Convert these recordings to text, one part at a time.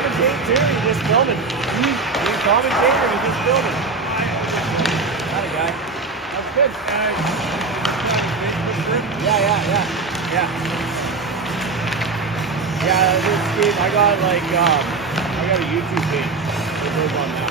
commentating too, or you just filming? You commentating or you just filming? Got a guy. That's good. Yeah. Yeah, this Steve, I got like, I got a YouTube page. It goes on now.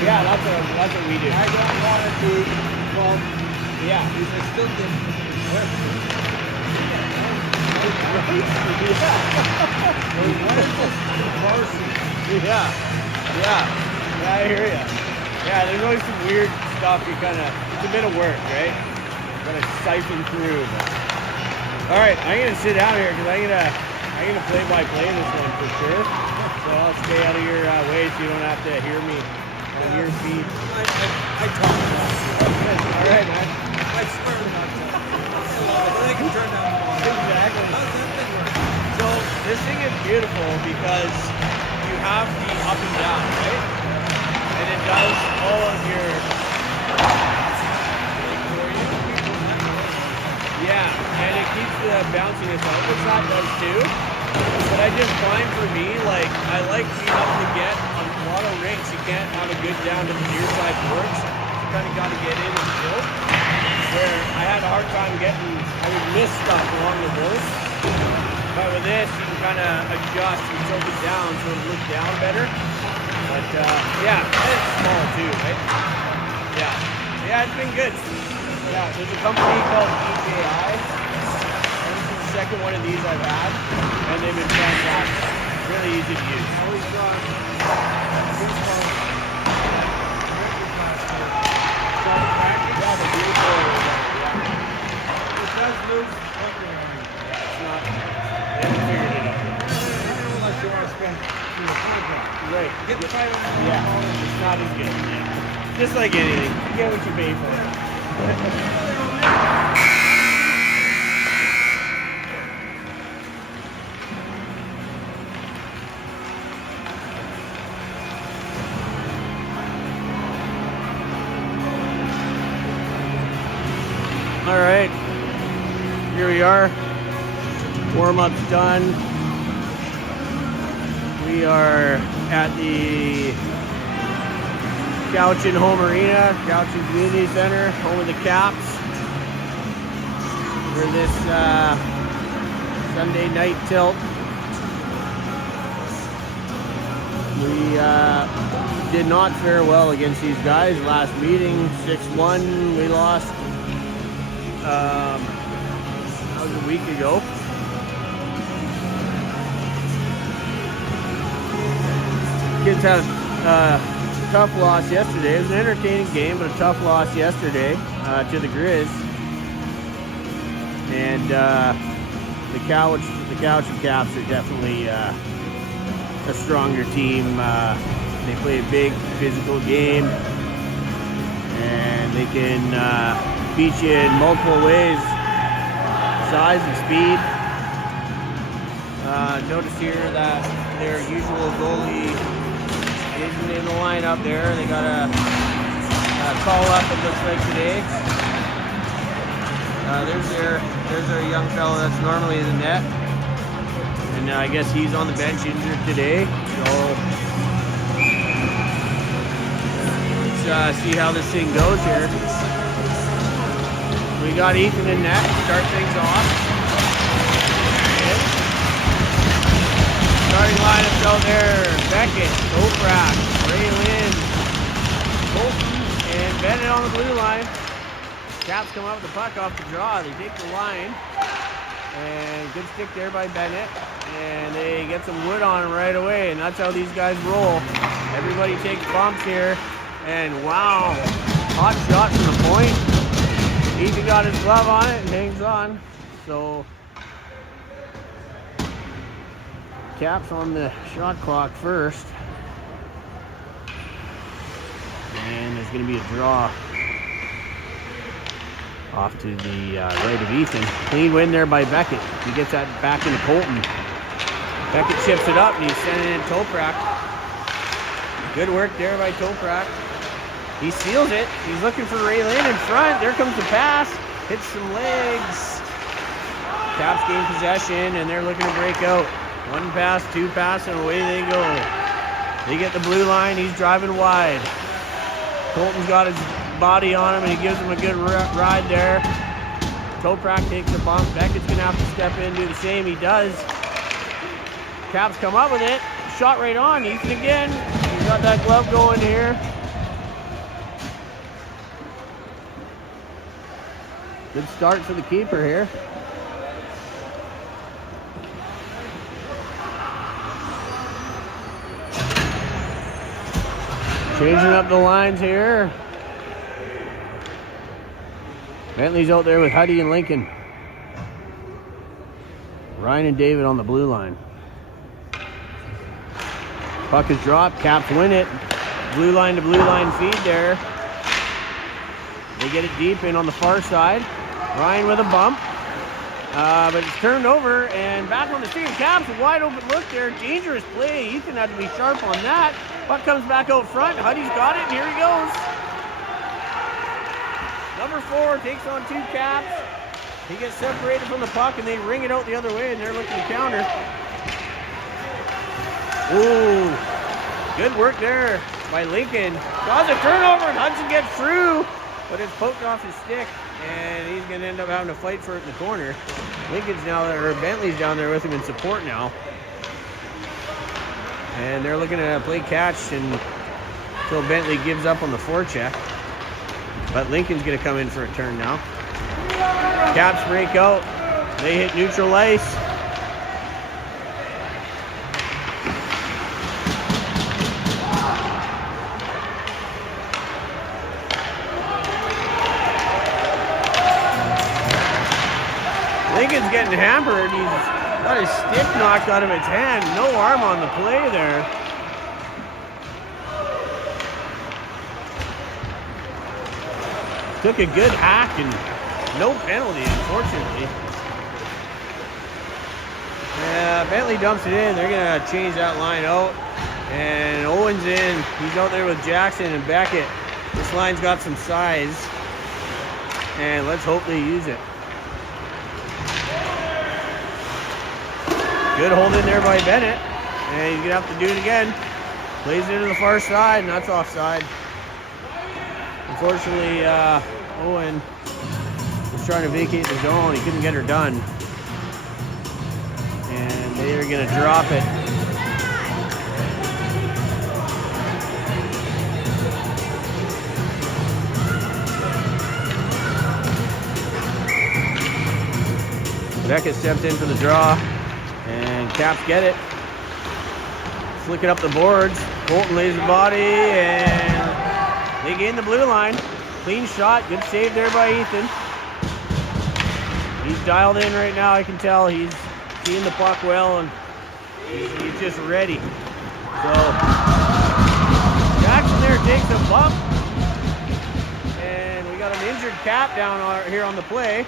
Yeah, that's what we do. I don't want to do, well, yeah. I still think it works. Yeah, I hear ya. Yeah, there's always some weird stuff you kind of, it's a bit of work, right? Gotta siphon through. All right, I'm gonna sit down here because I'm gonna play this one for sure. So I'll stay out of your way so you don't have to hear me on your feed. I talk a lot. All right, man. I swear not to. Then I can turn down the volume. Exactly. How does that thing work? So this thing is beautiful because you have the up and down, right? And it does all of your, yeah, and it keeps the bounciness out, which that does too. But I just find for me, like, I like being able to get on a lot of rinks. You can't have a good down to the near side boards. You kind of got to get in and tilt. Where I had a hard time getting, I would miss stuff along the board. But with this, you can kind of adjust and tilt it down so it looks down better. But yeah, and it's small too, right? Yeah, it's been good. Yeah, there's a company called U-15A. This is the second one of these I've had, and they've been fantastic. Really easy to use. Always got Yeah, the beautiful. it does move something on you. It's not. They haven't figured it out. Unless you want to spend the contract. Right. Get the $500. Yeah, it's not as good. Yeah. Just like anything, you get what you pay for. All right, here we are. Warm-up's done. We are at the Cowichan Home Arena, Cowichan Community Center, home of the Caps, for this Sunday night tilt. We did not fare well against these guys. Last meeting, 6-1, we lost. That was a week ago. Kids had a tough loss yesterday. It was an entertaining game, but a tough loss yesterday to the Grizz. And the Cowichan Caps are definitely a stronger team. They play a big physical game, and they can beat you in multiple ways, size and speed. Notice here that their usual goalie isn't in the lineup there. They got a call up, it looks like, today. There's their young fellow that's normally in the net. And I guess he's on the bench injured today. So let's see how this thing goes here. We got Ethan in net to start things off. Starting lineup out there: Beckett, Oprak, Ray Lynn, Bolton, and Bennett on the blue line. Caps come up with the puck off the draw. They take the line, and good stick there by Bennett, and they get some wood on him right away, and that's how these guys roll. Everybody takes bumps here, and wow, hot shot from the point. Ethan got his glove on it and hangs on. So Caps on the shot clock first, and there's going to be a draw. Off to the right of Ethan. Clean win there by Beckett. He gets that back into Colton. Beckett chips it up and he's sending it in Toprak. Good work there by Toprak. He seals it. He's looking for Ray Lynn in front. There comes the pass. Hits some legs. Caps gain possession and they're looking to break out. One pass, two pass, and away they go. They get the blue line. He's driving wide. Colton's got his body on him and he gives him a good ride there. Toprak takes the bump. Beckett's going to have to step in and do the same. He does. Caps come up with it. Shot right on. Ethan again. He's got that glove going here. Good start for the keeper here. Changing up the lines here. Bentley's out there with Huddy and Lincoln. Ryan and David on the blue line. Puck is dropped. Caps win it. Blue line to blue line feed there. They get it deep in on the far side. Ryan with a bump. But it's turned over and back on the team. Caps, a wide open look there. Dangerous play. Ethan had to be sharp on that. Puck comes back out front. Huddy's got it and here he goes. Number 4 takes on 2 Caps. He gets separated from the puck and they ring it out the other way and they're looking to counter. Ooh, good work there by Lincoln. Draws a turnover and Hudson gets through, but it's poked off his stick and he's going to end up having to fight for it in the corner. Lincoln's now there, or Bentley's down there with him in support now. And they're looking to play catch until Bentley gives up on the forecheck. But Lincoln's going to come in for a turn now. Caps break out. They hit neutral ice. Lincoln's getting hampered. He's got his stick knocked out of his hand. No arm on the play there. Took a good hack and no penalty, unfortunately. Bentley dumps it in. They're going to change that line out. And Owen's in. He's out there with Jackson and Beckett. This line's got some size. And let's hope they use it. Good hold in there by Bennett. And he's going to have to do it again. Plays it to the far side, and that's offside. Unfortunately, Owen was trying to vacate the zone. He couldn't get her done. And they are going to drop it. Beckett stepped in for the draw. And Caps get it. Flicking up the boards. Colton lays the body and they gain the blue line. Clean shot. Good save there by Ethan. He's dialed in right now. I can tell he's seeing the puck well and he's just ready. So Jackson there takes a bump. And we got an injured Cap down here on the play.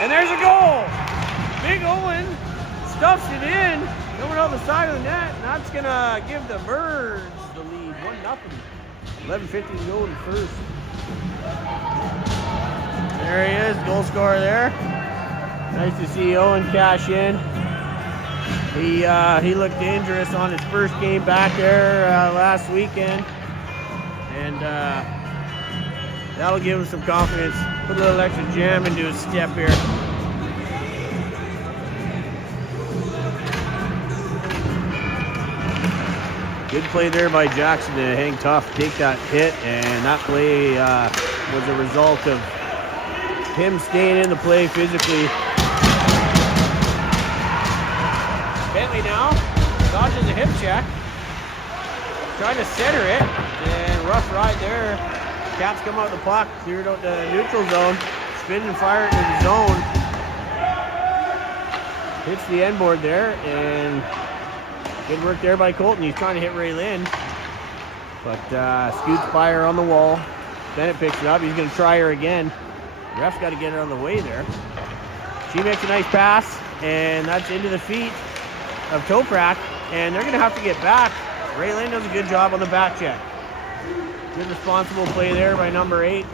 And there's a goal. Big Owen stuffs it in, coming out the side of the net, and that's going to give the Birds the lead, 1-0. 11:50 to go in the first. There he is, goal scorer there. Nice to see Owen cash in. He looked dangerous on his first game back there last weekend, and that'll give him some confidence. Put a little extra jam into his step here. Good play there by Jackson to hang tough, take that hit, and that play was a result of him staying in the play physically. Bentley now dodges a hip check, trying to center it, and rough ride there. Caps come out the puck, cleared out the neutral zone, spin and fire it into the zone. Hits the end board there, and good work there by Colton. He's trying to hit Ray Lynn, but scoots by her on the wall. Bennett picks it up. He's going to try her again. Ref's got to get it on the way there. She makes a nice pass, and that's into the feet of Toprak, and they're going to have to get back. Raylene does a good job on the back check. Good responsible play there by number 8,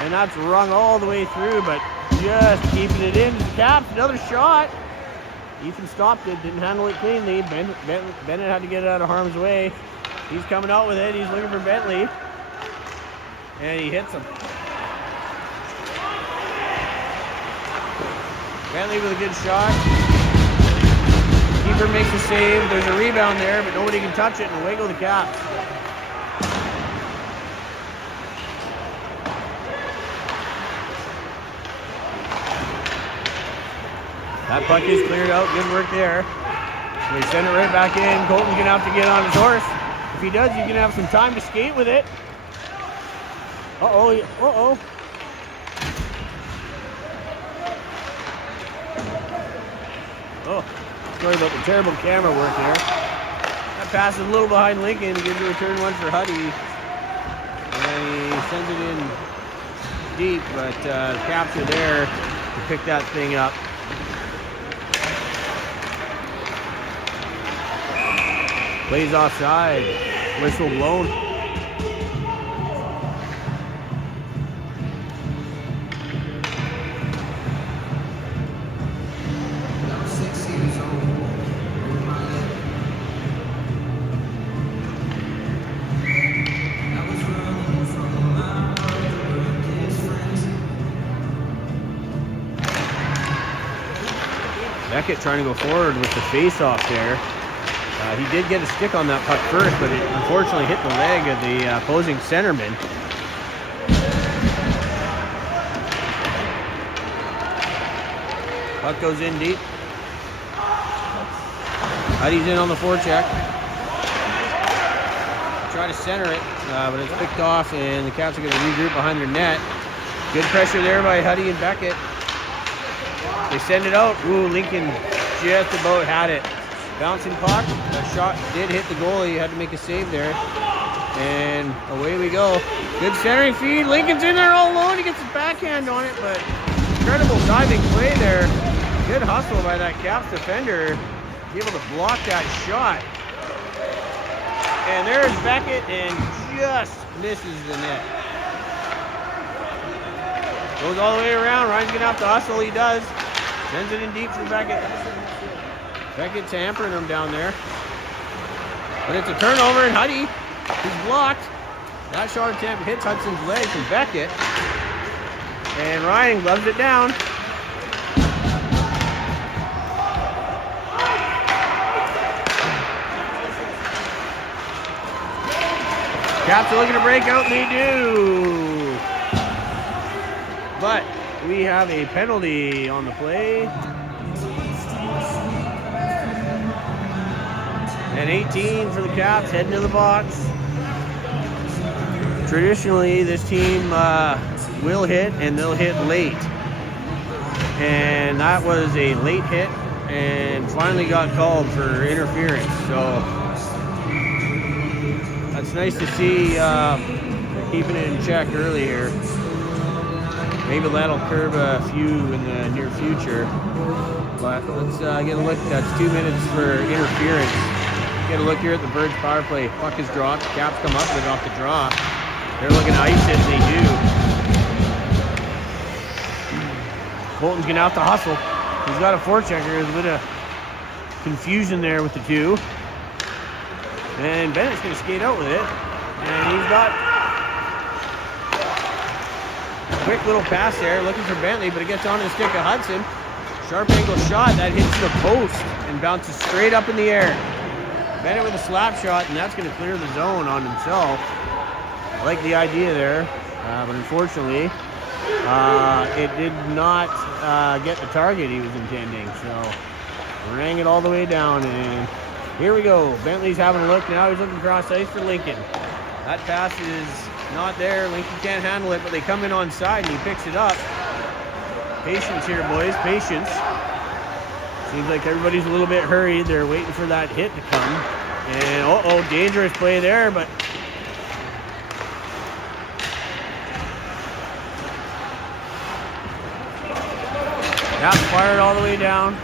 and that's rung all the way through, but just keeping it in. The Caps, another shot. Ethan stopped it, didn't handle it cleanly. Bennett had to get it out of harm's way. He's coming out with it. He's looking for Bentley, and he hits him. Bentley with a good shot. Keeper makes a save. There's a rebound there, but nobody can touch it, and away go the Caps. That puck is cleared out. Good work there. They send it right back in. Colton's going to have to get on his horse. If he does, he's going to have some time to skate with it. Uh-oh. Uh-oh. Oh, sorry about the terrible camera work there. That pass is a little behind Lincoln. He gives a return one for Huddy. And he sends it in deep, but capture there to pick that thing up. Plays offside. Whistle blown. Beckett trying to go forward with the face-off there. He did get a stick on that puck first, but it unfortunately hit the leg of the opposing centerman. Puck goes in deep. Huddy's in on the forecheck. Try to center it, but it's picked off, and the Caps are going to regroup behind their net. Good pressure there by Huddy and Beckett. They send it out. Ooh, Lincoln just about had it. Bouncing puck. That shot did hit the goalie. He had to make a save there. And away we go. Good centering feed. Lincoln's in there all alone. He gets his backhand on it, but incredible diving play there. Good hustle by that Caps defender. Be able to block that shot. And there's Beckett, and just misses the net. Goes all the way around. Ryan's going to have to hustle. He does. Sends it in deep for Beckett. Beckett's hampering him down there. But it's a turnover, and Huddy is blocked. That shot attempt hits Hudson's leg from Beckett. And Ryan gloves it down. Caps are looking to break out, and they do. But we have a penalty on the play. And 18 for the Caps, heading to the box. Traditionally, this team will hit, and they'll hit late. And that was a late hit, and finally got called for interference. So that's nice to see, keeping it in check early here. Maybe that'll curb a few in the near future. But let's get a look. That's 2 minutes for interference. Get a look here at the Birds power play. Puck is dropped. Caps come up with it off the draw. They're looking to ice it, and they do. Colton's going to have to hustle. He's got a forechecker. There's a bit of confusion there with the two. And Bennett's going to skate out with it. And he's got a quick little pass there, looking for Bentley, but it gets onto the stick of Hudson. Sharp angle shot. That hits the post and bounces straight up in the air. Bennett with a slap shot, and that's going to clear the zone on himself. I like the idea there, but unfortunately, it did not get the target he was intending. So, rang it all the way down, and here we go. Bentley's having a look now. He's looking across ice for Lincoln. That pass is not there. Lincoln can't handle it, but they come in on side, and he picks it up. Patience here, boys. Patience. Seems like everybody's a little bit hurried. They're waiting for that hit to come. And, uh-oh, dangerous play there, but That's fired all the way down.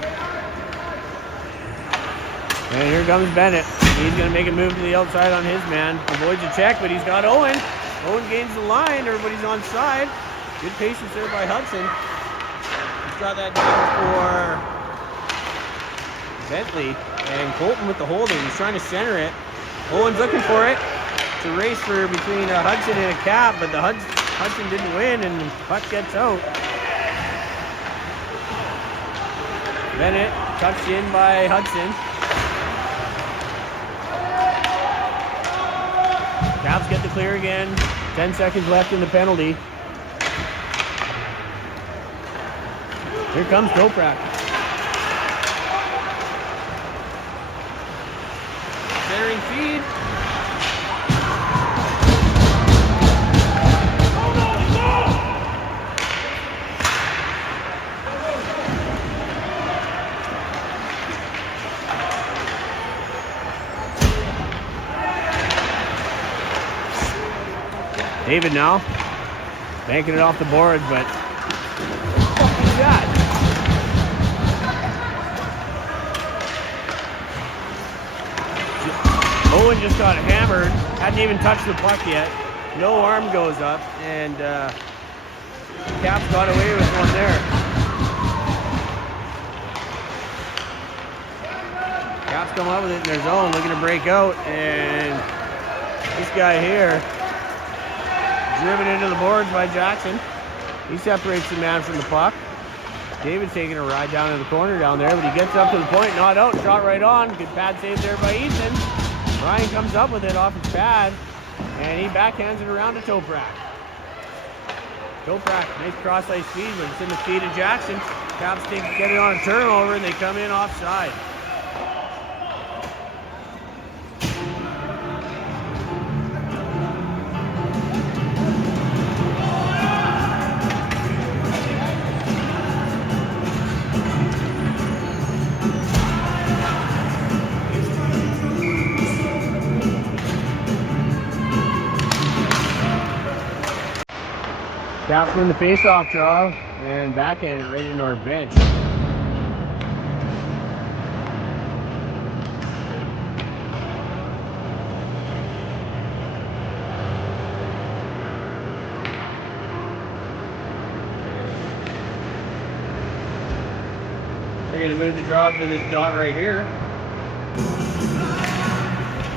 And here comes Bennett. He's going to make a move to the outside on his man. Avoids a check, but he's got Owen. Owen gains the line. Everybody's on side. Good patience there by Hudson. He's got that down for Bentley. And Colton with the holding. He's trying to center it. Owen's looking for it. It's a race for between Hudson and a Cap, but the Hudson didn't win, and the puck gets out. Bennett touched in by Hudson. Caps get the clear again. 10 seconds left in the penalty. Here comes Toprak. Centering feed. David now, banking it off the boards, but what's that? Owen just got hammered, hadn't even touched the puck yet. No arm goes up, and Caps got away with one there. Caps come up with it in their zone, looking to break out, and this guy here, driven into the boards by Jackson. He separates the man from the puck. David's taking a ride down in the corner down there, but he gets up to the point, not out, shot right on. Good pad save there by Ethan. Ryan comes up with it off his pad, and he backhands it around to Toprak. Toprak, nice cross-ice speed, but it's in the feet of Jackson. Caps get it on a turnover, and they come in offside. Caps win the face-off draw and backhand it right into our bench. They're going to move the draw to this dot right here.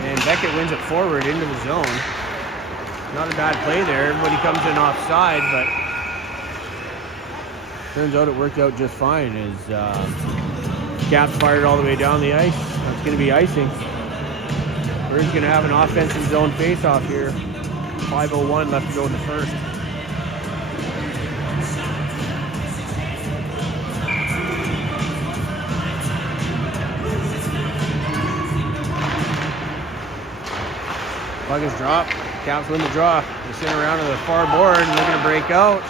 And Beckett wins it forward into the zone. Not a bad play there. Everybody comes in offside, but turns out it worked out just fine as Caps fired all the way down the ice. That's going to be icing. We're going to have an offensive zone face-off here. 5:01 left to go in the first. Puck is dropped. Caps win the draw. They send around to the far board and looking to break out.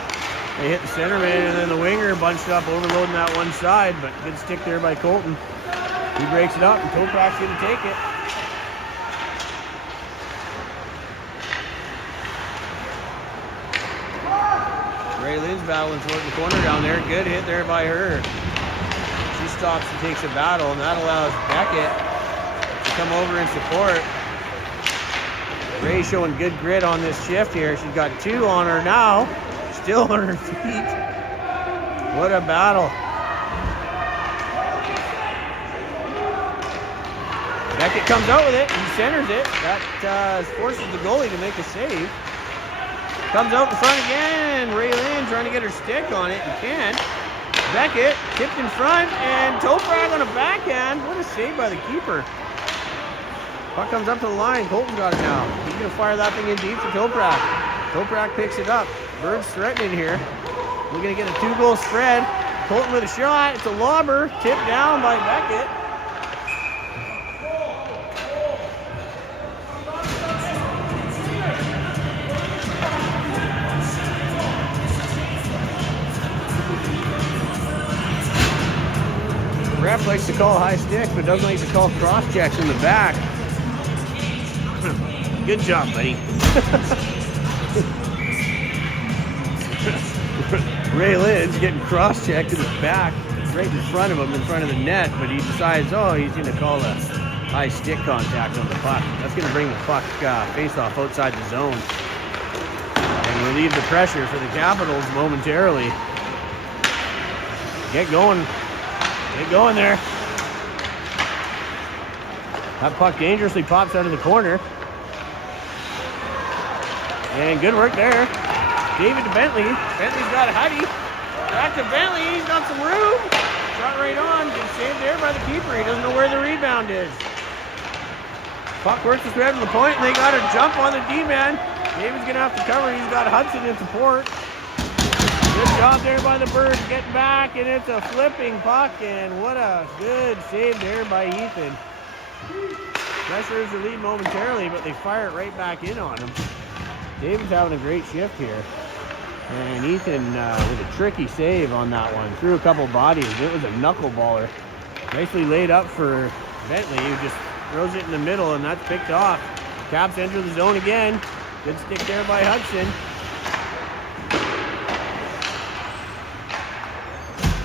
They hit the centerman, and then the winger bunched up, overloading that one side, but good stick there by Colton. He breaks it up, and Toprak's going to take it. Ray Lynn's battling towards the corner down there. Good hit there by her. She stops and takes a battle, and that allows Beckett to come over and support. Ray showing good grit on this shift here. She's got 2 on her now. Still on her feet. What a battle. Beckett comes out with it. He centers it. That forces the goalie to make a save. Comes out in front again. Ray Lynn trying to get her stick on it and can't. Beckett tipped in front, and Toprak on a backhand. What a save by the keeper. Puck comes up to the line. Colton got it now. He's going to fire that thing in deep for Toprak. Toprak picks it up. Bird's threatening here. We're going to get a 2-goal spread. Colton with a shot. It's a lobber. Tipped down by Beckett. Ref likes to call high stick, but doesn't like to call cross checks in the back. Good job, buddy. Ray Lynn's getting cross-checked in the back, right in front of him, in front of the net, but he decides, oh, he's going to call a high stick contact on the puck. That's going to bring the puck face-off outside the zone and relieve the pressure for the Capitals momentarily. Get going there. That puck dangerously pops out of the corner. And good work there. David to Bentley. Bentley's got a Huddy. Back to Bentley. He's got some room. Shot right on. Gets saved there by the keeper. He doesn't know where the rebound is. Puck works its way out to the point, and they got to jump on the D-man. David's going to have to cover. He's got Hudson in support. Good job there by the Birds getting back, and it's a flipping puck, and what a good save there by Ethan. Pressure is the lead momentarily, but they fire it right back in on him. David's having a great shift here. And Ethan with a tricky save on that one. Threw a couple bodies. It was a knuckleballer. Nicely laid up for Bentley, who just throws it in the middle, and that's picked off. Caps enter the zone again. Good stick there by Hudson.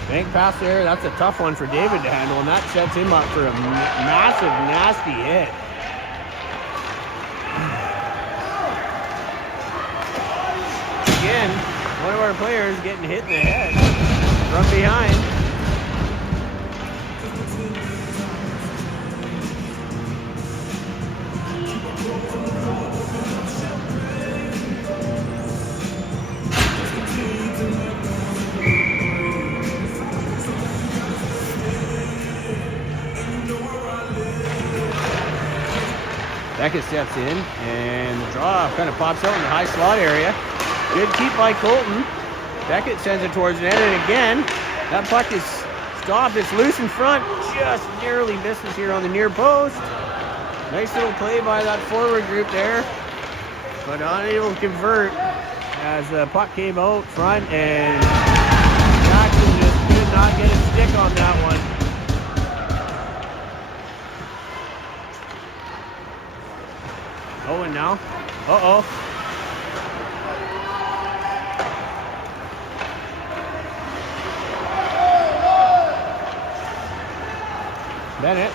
Bank pass there. That's a tough one for David to handle, and that sets him up for a massive, nasty hit. Again, one of our players getting hit in the head from behind. Beckett steps in, and the draw kind of pops out in the high slot area. Good keep by Colton. Beckett sends it towards the net, and again, that puck is stopped. It's loose in front. Just narrowly misses here on the near post. Nice little play by that forward group there, but unable to convert as the puck came out front, and Jackson just could not get a stick on that one. Owen now. Uh-oh. Bennett.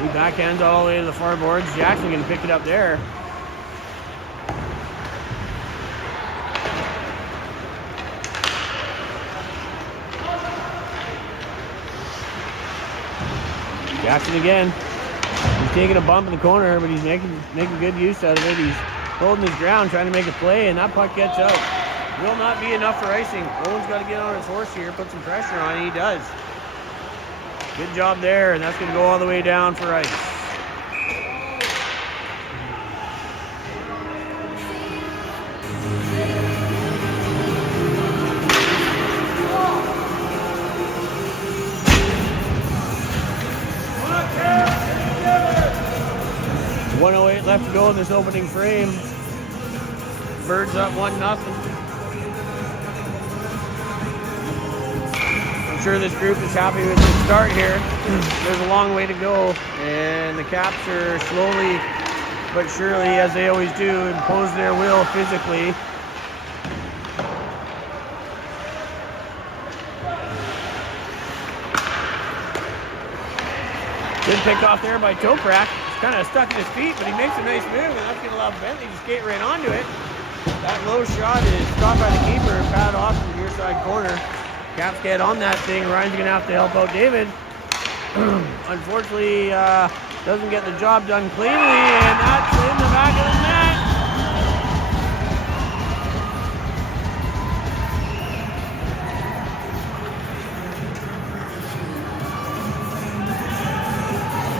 He backhands all the way to the far boards. Jackson can pick it up there. Jackson again. He's taking a bump in the corner, but he's making good use out of it. He's holding his ground, trying to make a play, and that puck gets out. Will not be enough for icing. Owen's got to get on his horse here, put some pressure on it. He does. Good job there, and that's going to go all the way down for ice. .108 left to go in this opening frame. Birds up 1-0. I'm sure this group is happy with the start here. There's a long way to go, and the Caps are slowly but surely, as they always do, impose their will physically. Good pick off there by Toprak. Kind of stuck at his feet, but he makes a nice move, and that's going to allow Bentley to skate right onto it. That low shot is stopped by the keeper and pad off from the near side corner. Caps get on that thing. Ryan's going to have to help out David. Unfortunately, doesn't get the job done cleanly, and that's in the back of the net.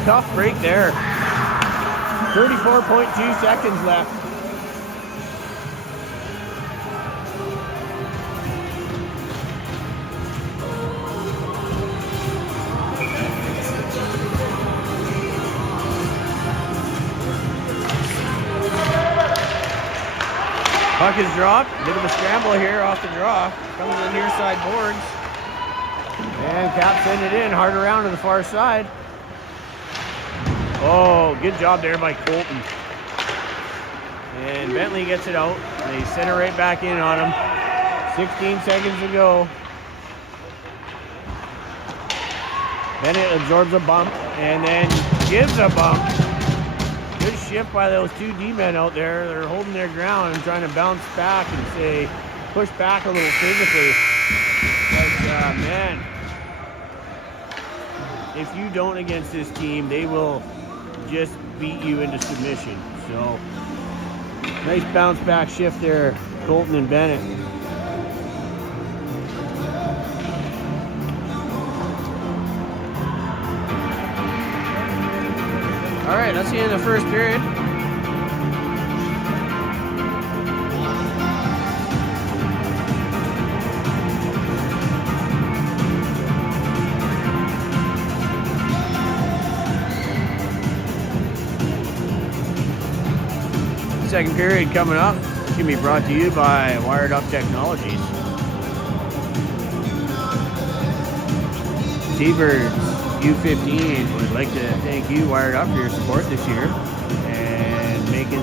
Tough break there. 34.2 seconds left. Puck is dropped. Bit of a scramble here off the draw. Comes to the near side boards. And Cap send it in. Hard around to the far side. Oh, good job there by Colton. And Bentley gets it out. They send it right back in on him. 16 seconds to go. Bennett absorbs a bump and then gives a bump. Good shift by those two D-men out there. They're holding their ground and trying to bounce back and push back a little physically. But man, if you don't against this team, they will just beat you into submission. So nice bounce back shift there, Colton and Bennett. All right, that's the end of the first period. Second period coming up. It's gonna be brought to you by Wired Up Technologies. T-Bird U-15 would like to thank you, Wired Up, for your support this year and making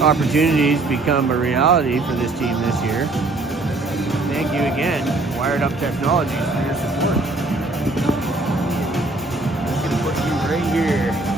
opportunities become a reality for this team this year. Thank you again, Wired Up Technologies, for your support. I'm gonna put you right here.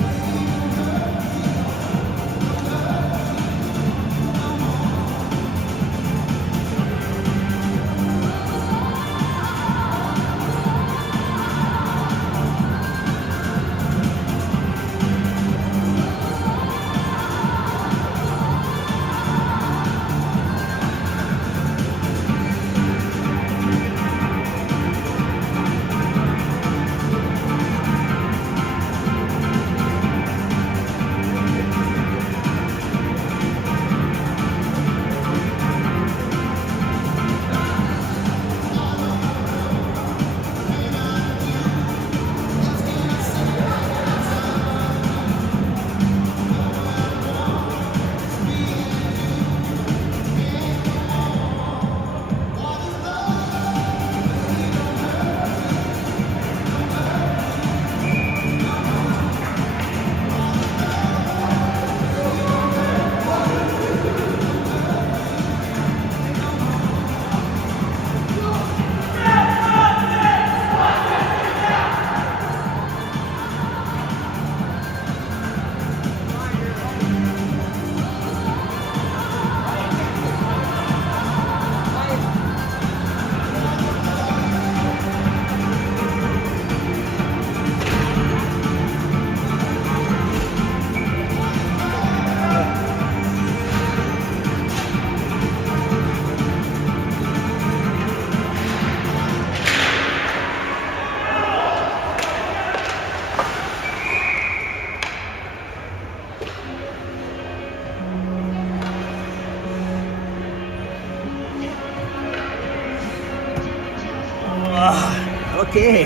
Okay,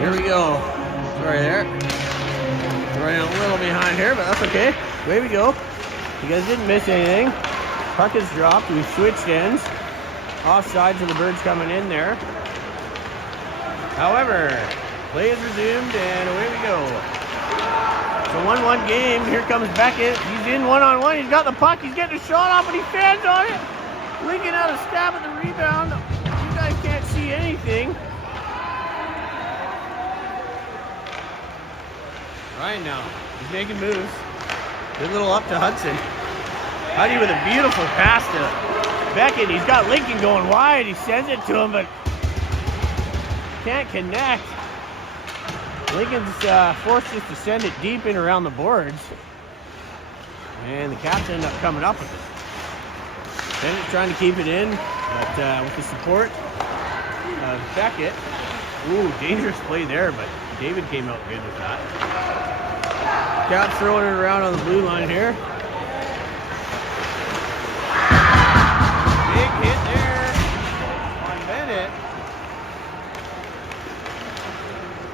here we go. Sorry there. Running a little behind here, but that's okay. Away we go. You guys didn't miss anything. Puck is dropped. We switched ends. Offside, so the Birds coming in there. However, play is resumed, and away we go. It's a 1-1 game. Here comes Beckett. He's in one-on-one. He's got the puck. He's getting a shot off, and he fans on it. Lincoln out a stab at the rebound. You guys can't see anything. Right now, he's making moves. Good little up to Hudson. Huddy with a beautiful pass to Beckett. He's got Lincoln going wide. He sends it to him, but can't connect. Lincoln's forced just to send it deep in around the boards. And the Caps end up coming up with it. Bennett's trying to keep it in, but with the support of Beckett. Ooh, dangerous play there, but David came out good with that. Caps throwing it around on the blue line here. Big hit there on Bennett.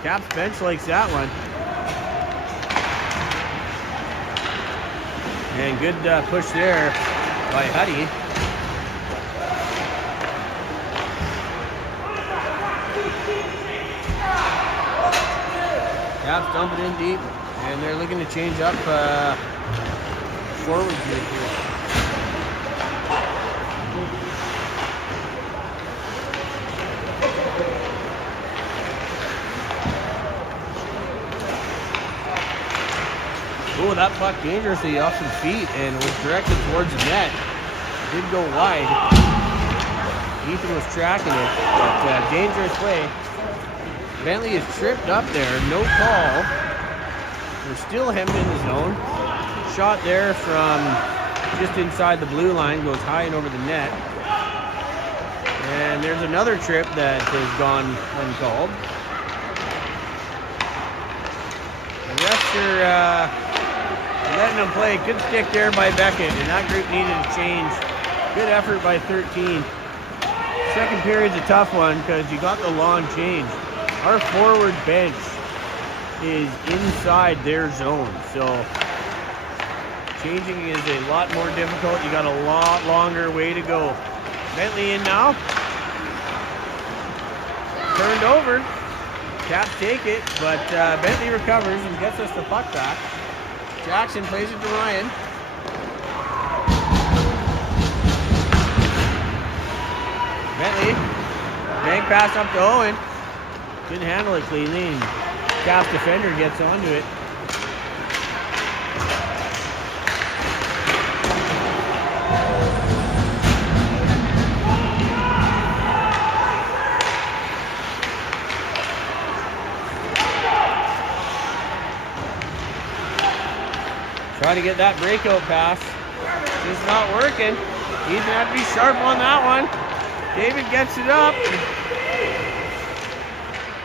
Caps bench likes that one. And good push there by Huddy. Caps dump it in deep, and they're looking to change up forward group here. Oh, that puck dangerously off some feet and was directed towards the net. Did go wide. Ethan was tracking it, but dangerous play. Bentley is tripped up there, no call. We're still hemmed in the zone. Shot there from just inside the blue line, goes high and over the net. And there's another trip that has gone uncalled. The refs are letting them play. Good stick there by Beckett, and that group needed a change. Good effort by 13. Second period's a tough one because you got the long change. Our forward bench is inside their zone, so changing is a lot more difficult. You got a lot longer way to go. Bentley in now. Turned over. Caps take it, but Bentley recovers and gets us the puck back. Jackson plays it to Ryan. Bentley, bank pass up to Owen. Didn't handle it cleanly, and Caps defender gets onto it. Trying to get that breakout pass. It's not working. He's going to have to be sharp on that one. David gets it up.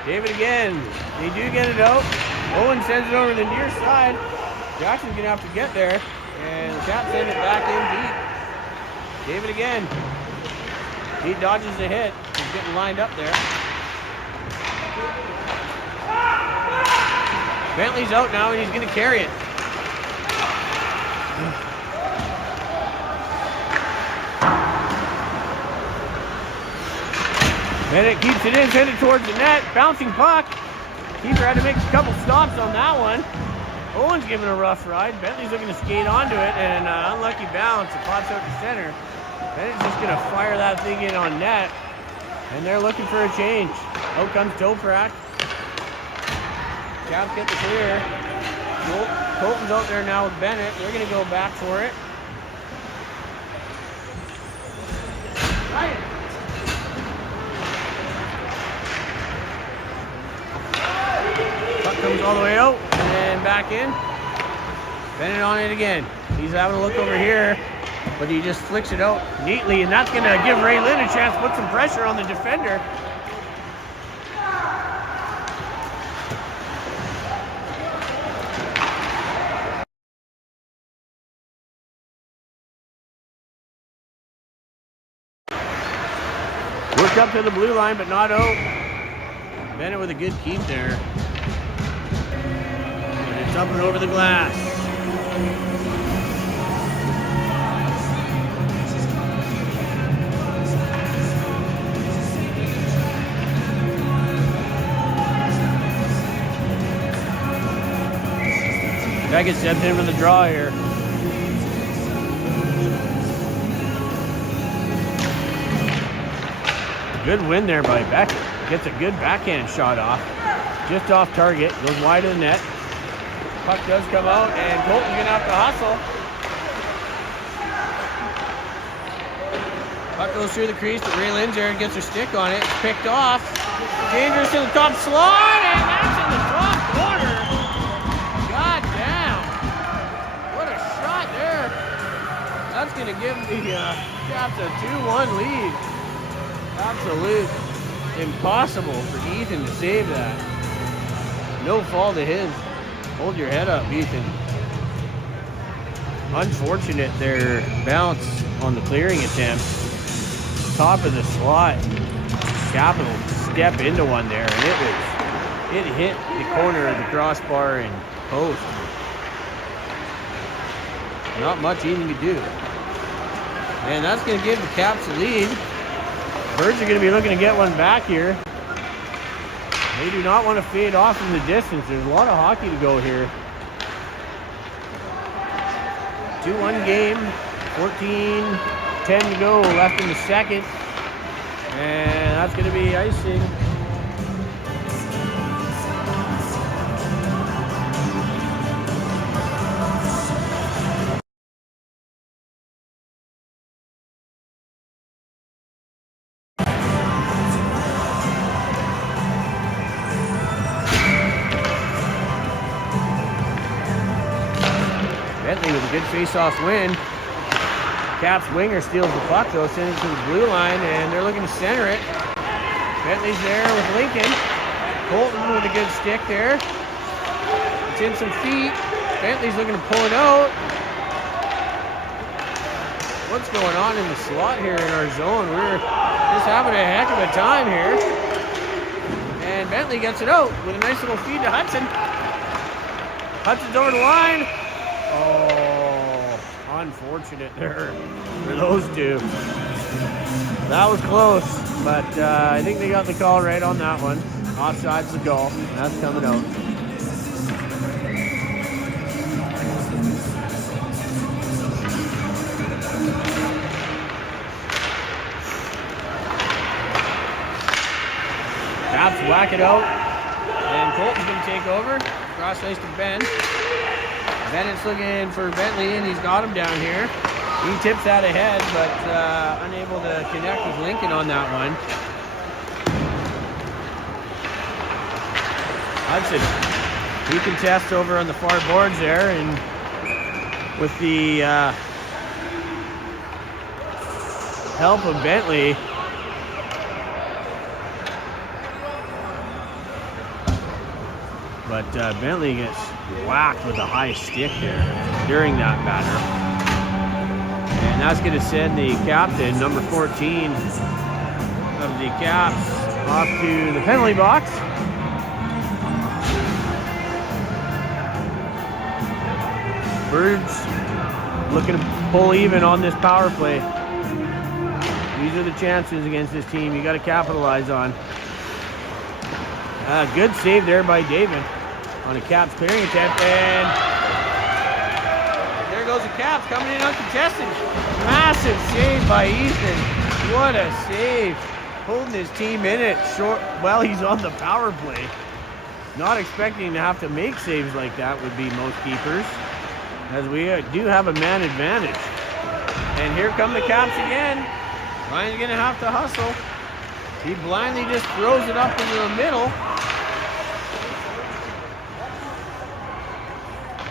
David again. They do get it out. Owen sends it over the near side. Jackson's going to have to get there. And the Caps send it back in deep. David again. He dodges the hit. He's getting lined up there. Bentley's out now and he's going to carry it. Bennett keeps it in, headed towards the net, bouncing puck. Keeper had to make a couple stops on that one. Owen's giving a rough ride. Bentley's looking to skate onto it, and an unlucky bounce. It pops out to center. Bennett's just gonna fire that thing in on net, and they're looking for a change. Out comes Toprak. Caps get the clear. Colton's out there now with Bennett. They're gonna go back for it. Puck comes all the way out and back in. Bennett on it again. He's having a look over here, but he just flicks it out neatly, and that's gonna give Ray Lynn a chance to put some pressure on the defender. Worked up to the blue line, but not out. Bennett with a good keep there. And it's up and over the glass. Beckett steps in for the draw here. Good win there by Beckett. Gets a good backhand shot off. Just off target. Goes wide of the net. Puck does come out, and Colton's going to have to hustle. Puck goes through the crease, but Ray Lynn's there and gets her stick on it. It's picked off. Dangerous in the top slot, and that's in the top corner. God damn. What a shot there. That's going to give the Caps a 2-1 lead. Absolute impossible for Ethan to save that. No fault of his. Hold your head up, Ethan. Unfortunate their bounce on the clearing attempt. Top of the slot. Capital step into one there, and it hit the corner of the crossbar and post. Not much Ethan could do. And that's going to give the Caps the lead. Birds are going to be looking to get one back here. They do not want to fade off in the distance. There's a lot of hockey to go here. 2-1 game, 14-10 to go left in the second. And that's going to be icing. with a good face-off win. Caps winger steals the puck though, sends it to the blue line, and they're looking to center it. Bentley's there with Lincoln. Colton with a good stick there. It's in some feet. Bentley's looking to pull it out. What's going on in the slot here in our zone? We're just having a heck of a time here. And Bentley gets it out with a nice little feed to Hudson. Hudson's over the line. Oh, unfortunate there for those two. That was close, but I think they got the call right on that one. Offside's the goal. That's coming out. Caps whack it out, and Colton's going to take over. Cross ice to Ben. Bennett's looking for Bentley, and he's got him down here. He tips that ahead, but unable to connect with Lincoln on that one. Hudson, he contests over on the far boards there, and with the help of Bentley, but Bentley gets whacked with a high stick there during that batter. And that's going to send the captain, number 14 of the Caps, off to the penalty box. Birds looking to pull even on this power play. These are the chances against this team you got to capitalize on. Good save there by David on a Caps clearing attempt, and there goes the Caps coming in uncontested. Massive save by Ethan. What a save. Holding his team in it short while he's on the power play. Not expecting to have to make saves like that would be most keepers, as we do have a man advantage. And here come the Caps again. Ryan's going to have to hustle. He blindly just throws it up into the middle.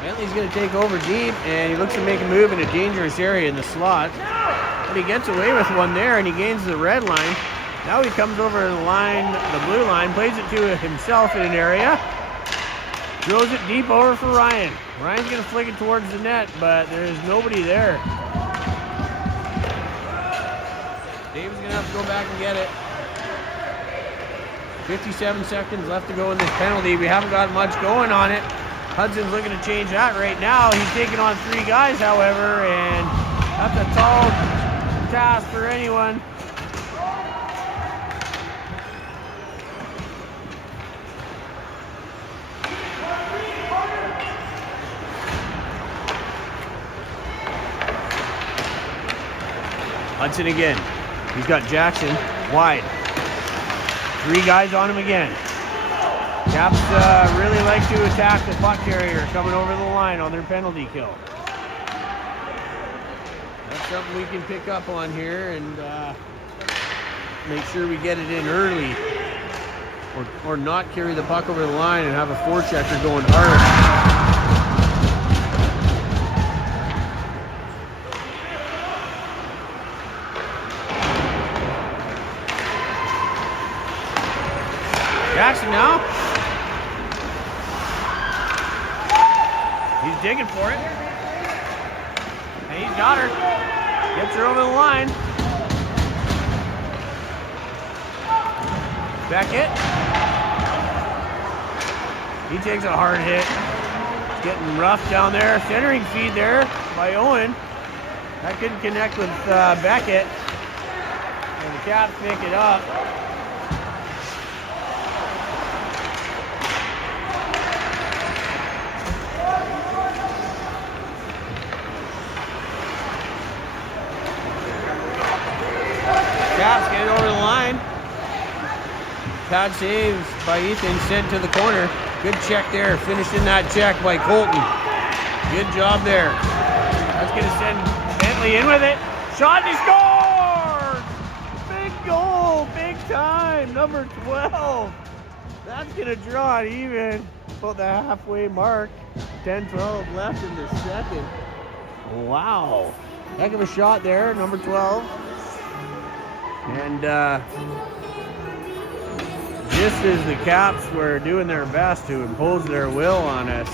Bentley's going to take over deep, and he looks to make a move in a dangerous area in the slot. But he gets away with one there, and he gains the red line. Now he comes over the line, the blue line, plays it to himself in an area. Throws it deep over for Ryan. Ryan's going to flick it towards the net, but there's nobody there. Dave's going to have to go back and get it. 57 seconds left to go in this penalty. We haven't got much going on it. Hudson's looking to change that right now. He's taking on 3 guys, however, and that's a tall task for anyone. Hudson again. He's got Jackson wide. 3 guys on him again. Caps really like to attack the puck carrier coming over the line on their penalty kill. That's something we can pick up on here and make sure we get it in early, or not carry the puck over the line and have a forechecker going hard. Jackson now. He's digging for it. And he's got her. Gets her over the line. Beckett. He takes a hard hit. Getting rough down there. Centering feed there by Owen. That couldn't connect with Beckett. And the Caps pick it up. Caps get it over the line. Pad saves by Ethan, sent to the corner. Good check there, finishing that check by Colton. Good job there. That's going to send Bentley in with it. Shot, and he scores! Big goal, big time, number 12. That's going to draw it even about the halfway mark. 10-12 left in the second. Wow. Heck of a shot there, number 12. And just as the Caps were doing their best to impose their will on us,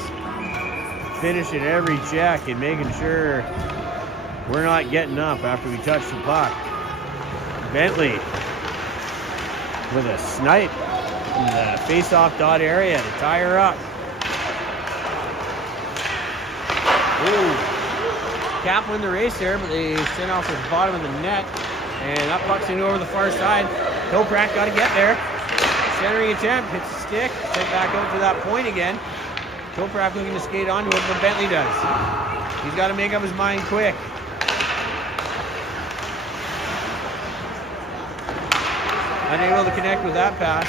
finishing every check and making sure we're not getting up after we touch the puck. Bentley with a snipe in the face-off dot area to tie her up. Ooh. Cap win the race there, but they sent off the bottom of the net. And that puck's in over the far side. Toprak got to get there. Centering attempt, hits the stick, sent back out to that point again. Toprak looking to skate onto it, but Bentley does. He's got to make up his mind quick. Unable to connect with that pass.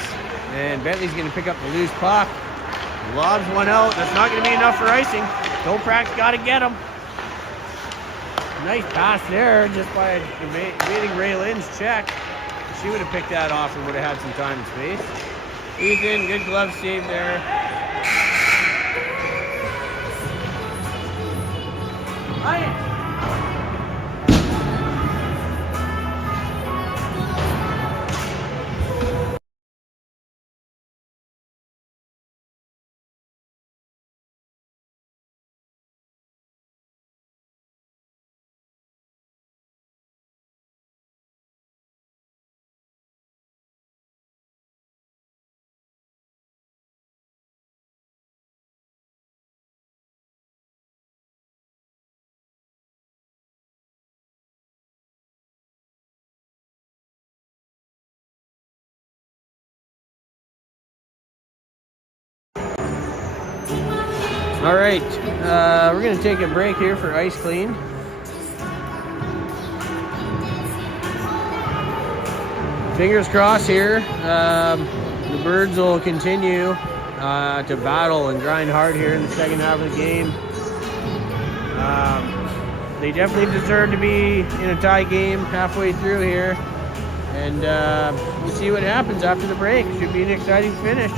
And Bentley's going to pick up the loose puck. Lobs one out. That's not going to be enough for icing. Toprak's got to get him. Nice pass there just by evading Ray Lynn's check. She would have picked that off and would have had some time and space. Ethan, good glove save there. All right, we're going to take a break here for ice clean. Fingers crossed here. The Birds will continue to battle and grind hard here in the second half of the game. They definitely deserve to be in a tie game halfway through here. And we'll see what happens after the break. Should be an exciting finish.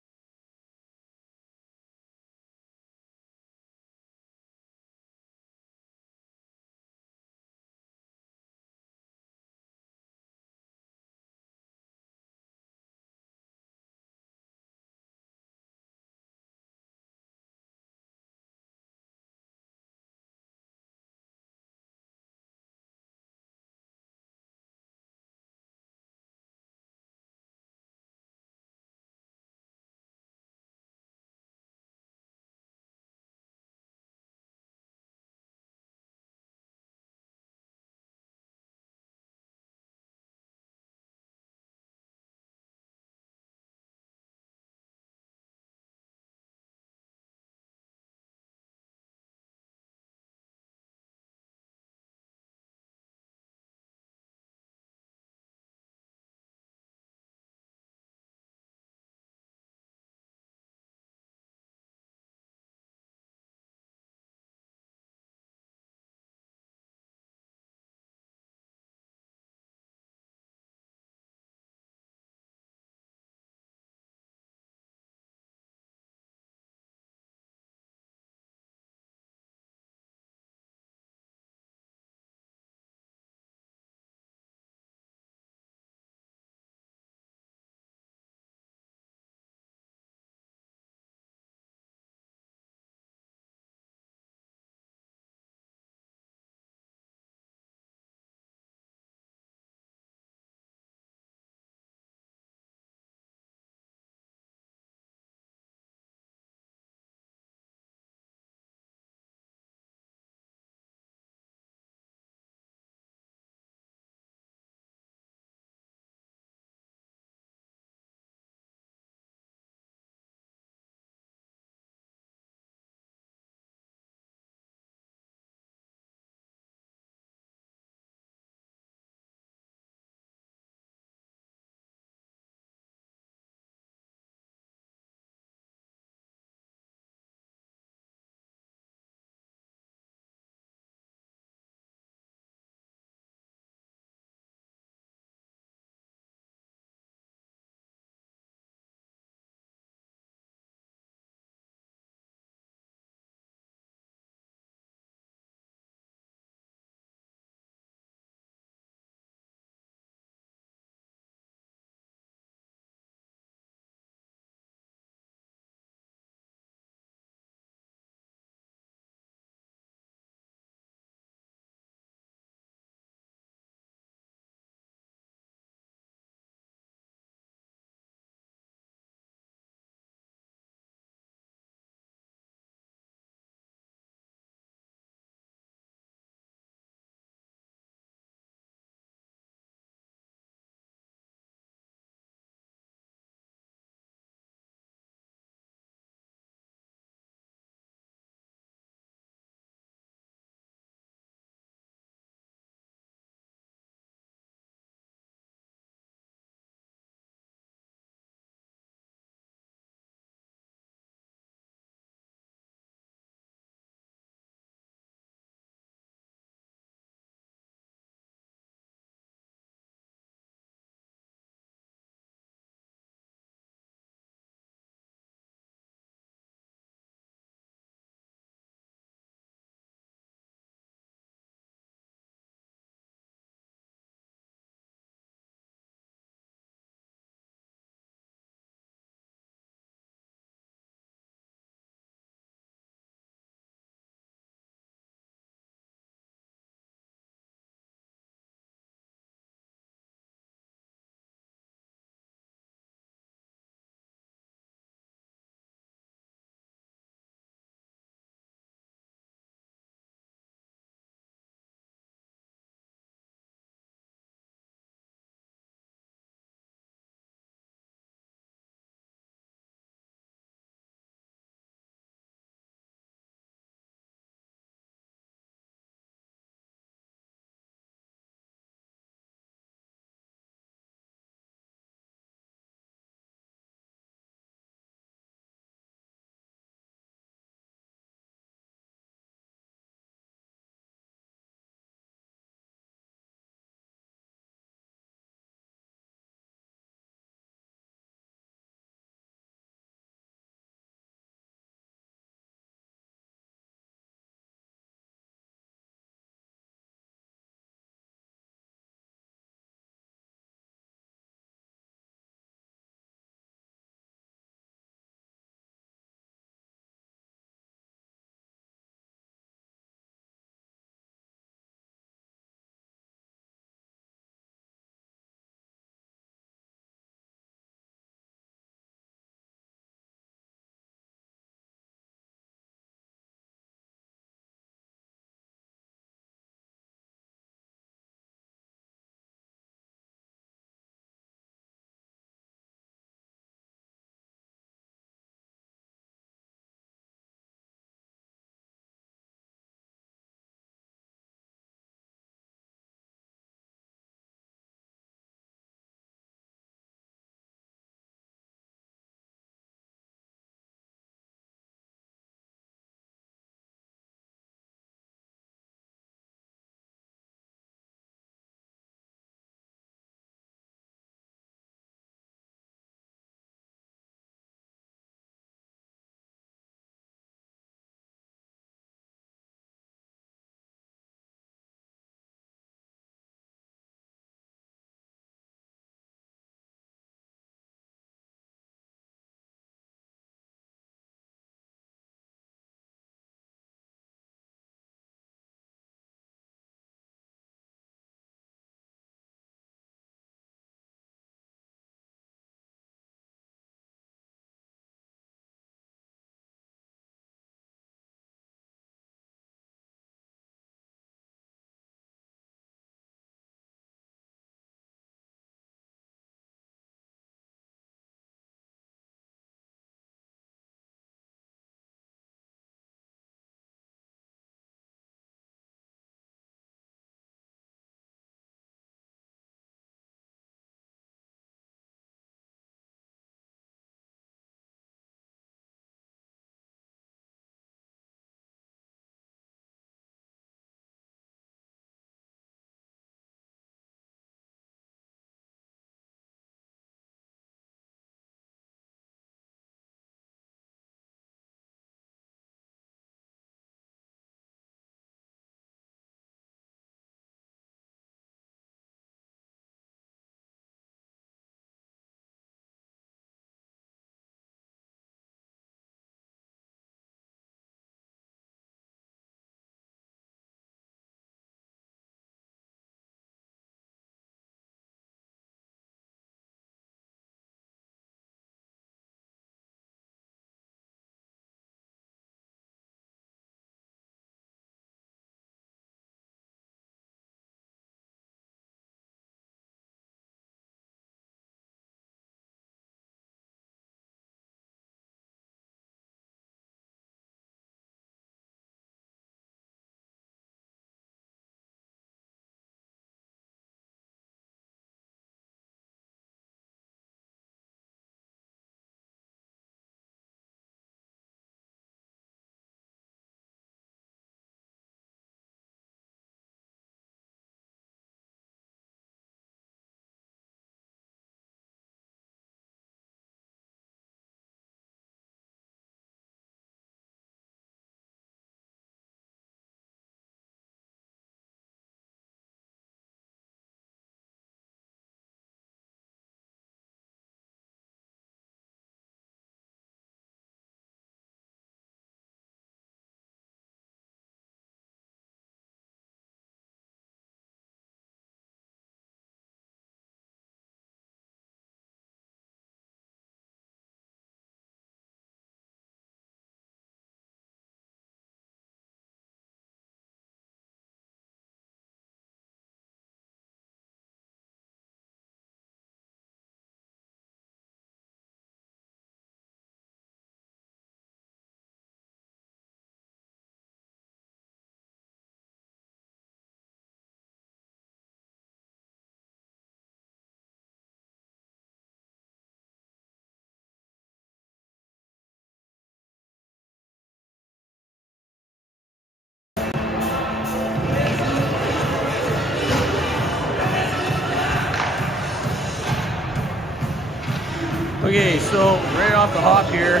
Okay, so right off the hop here,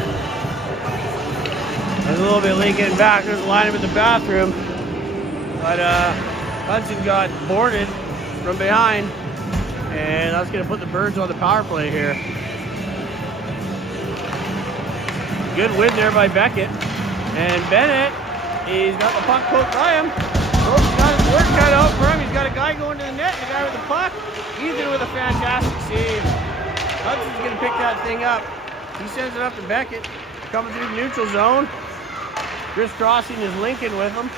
I was a little bit late getting back. There's a lineup in the bathroom, but Hudson got boarded from behind, and I was gonna put the Birds on the power play here. Good win there by Beckett, and Bennett, he's got the puck poked by him. Oh, he's got his work cut out for him. He's got a guy going to the net, and a guy with the puck. Ethan with a fantastic save. Hudson's gonna pick that thing up. He sends it up to Beckett, coming through the neutral zone. Crisscrossing is Lincoln with him.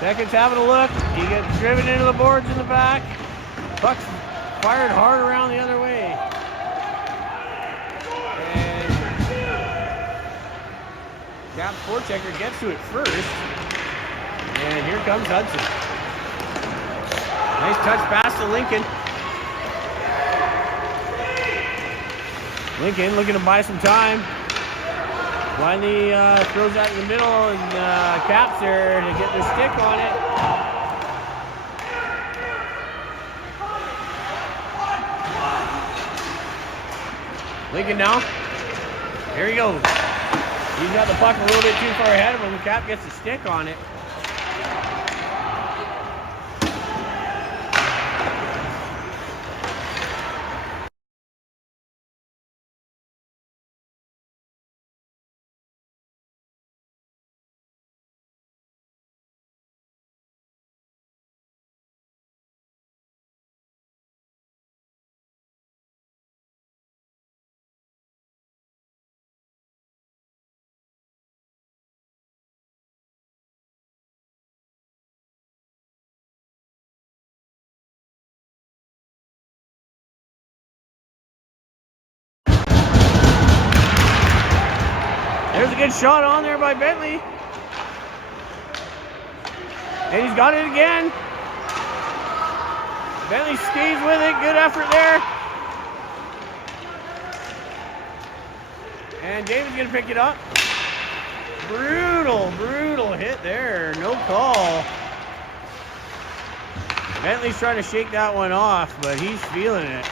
Beckett's having a look. He gets driven into the boards in the back. Puck's fired hard around the other way. And Cap forechecker gets to it first. And here comes Hudson. Nice touch pass to Lincoln. Lincoln looking to buy some time. Finally throws that in the middle, and Cap's there to get their stick on it. Lincoln now. Here he goes. He's got the puck a little bit too far ahead of him. Cap gets the stick on it. There's a good shot on there by Bentley. And he's got it again. Bentley stays with it. Good effort there. And David's going to pick it up. Brutal hit there. No call. Bentley's trying to shake that one off, but he's feeling it.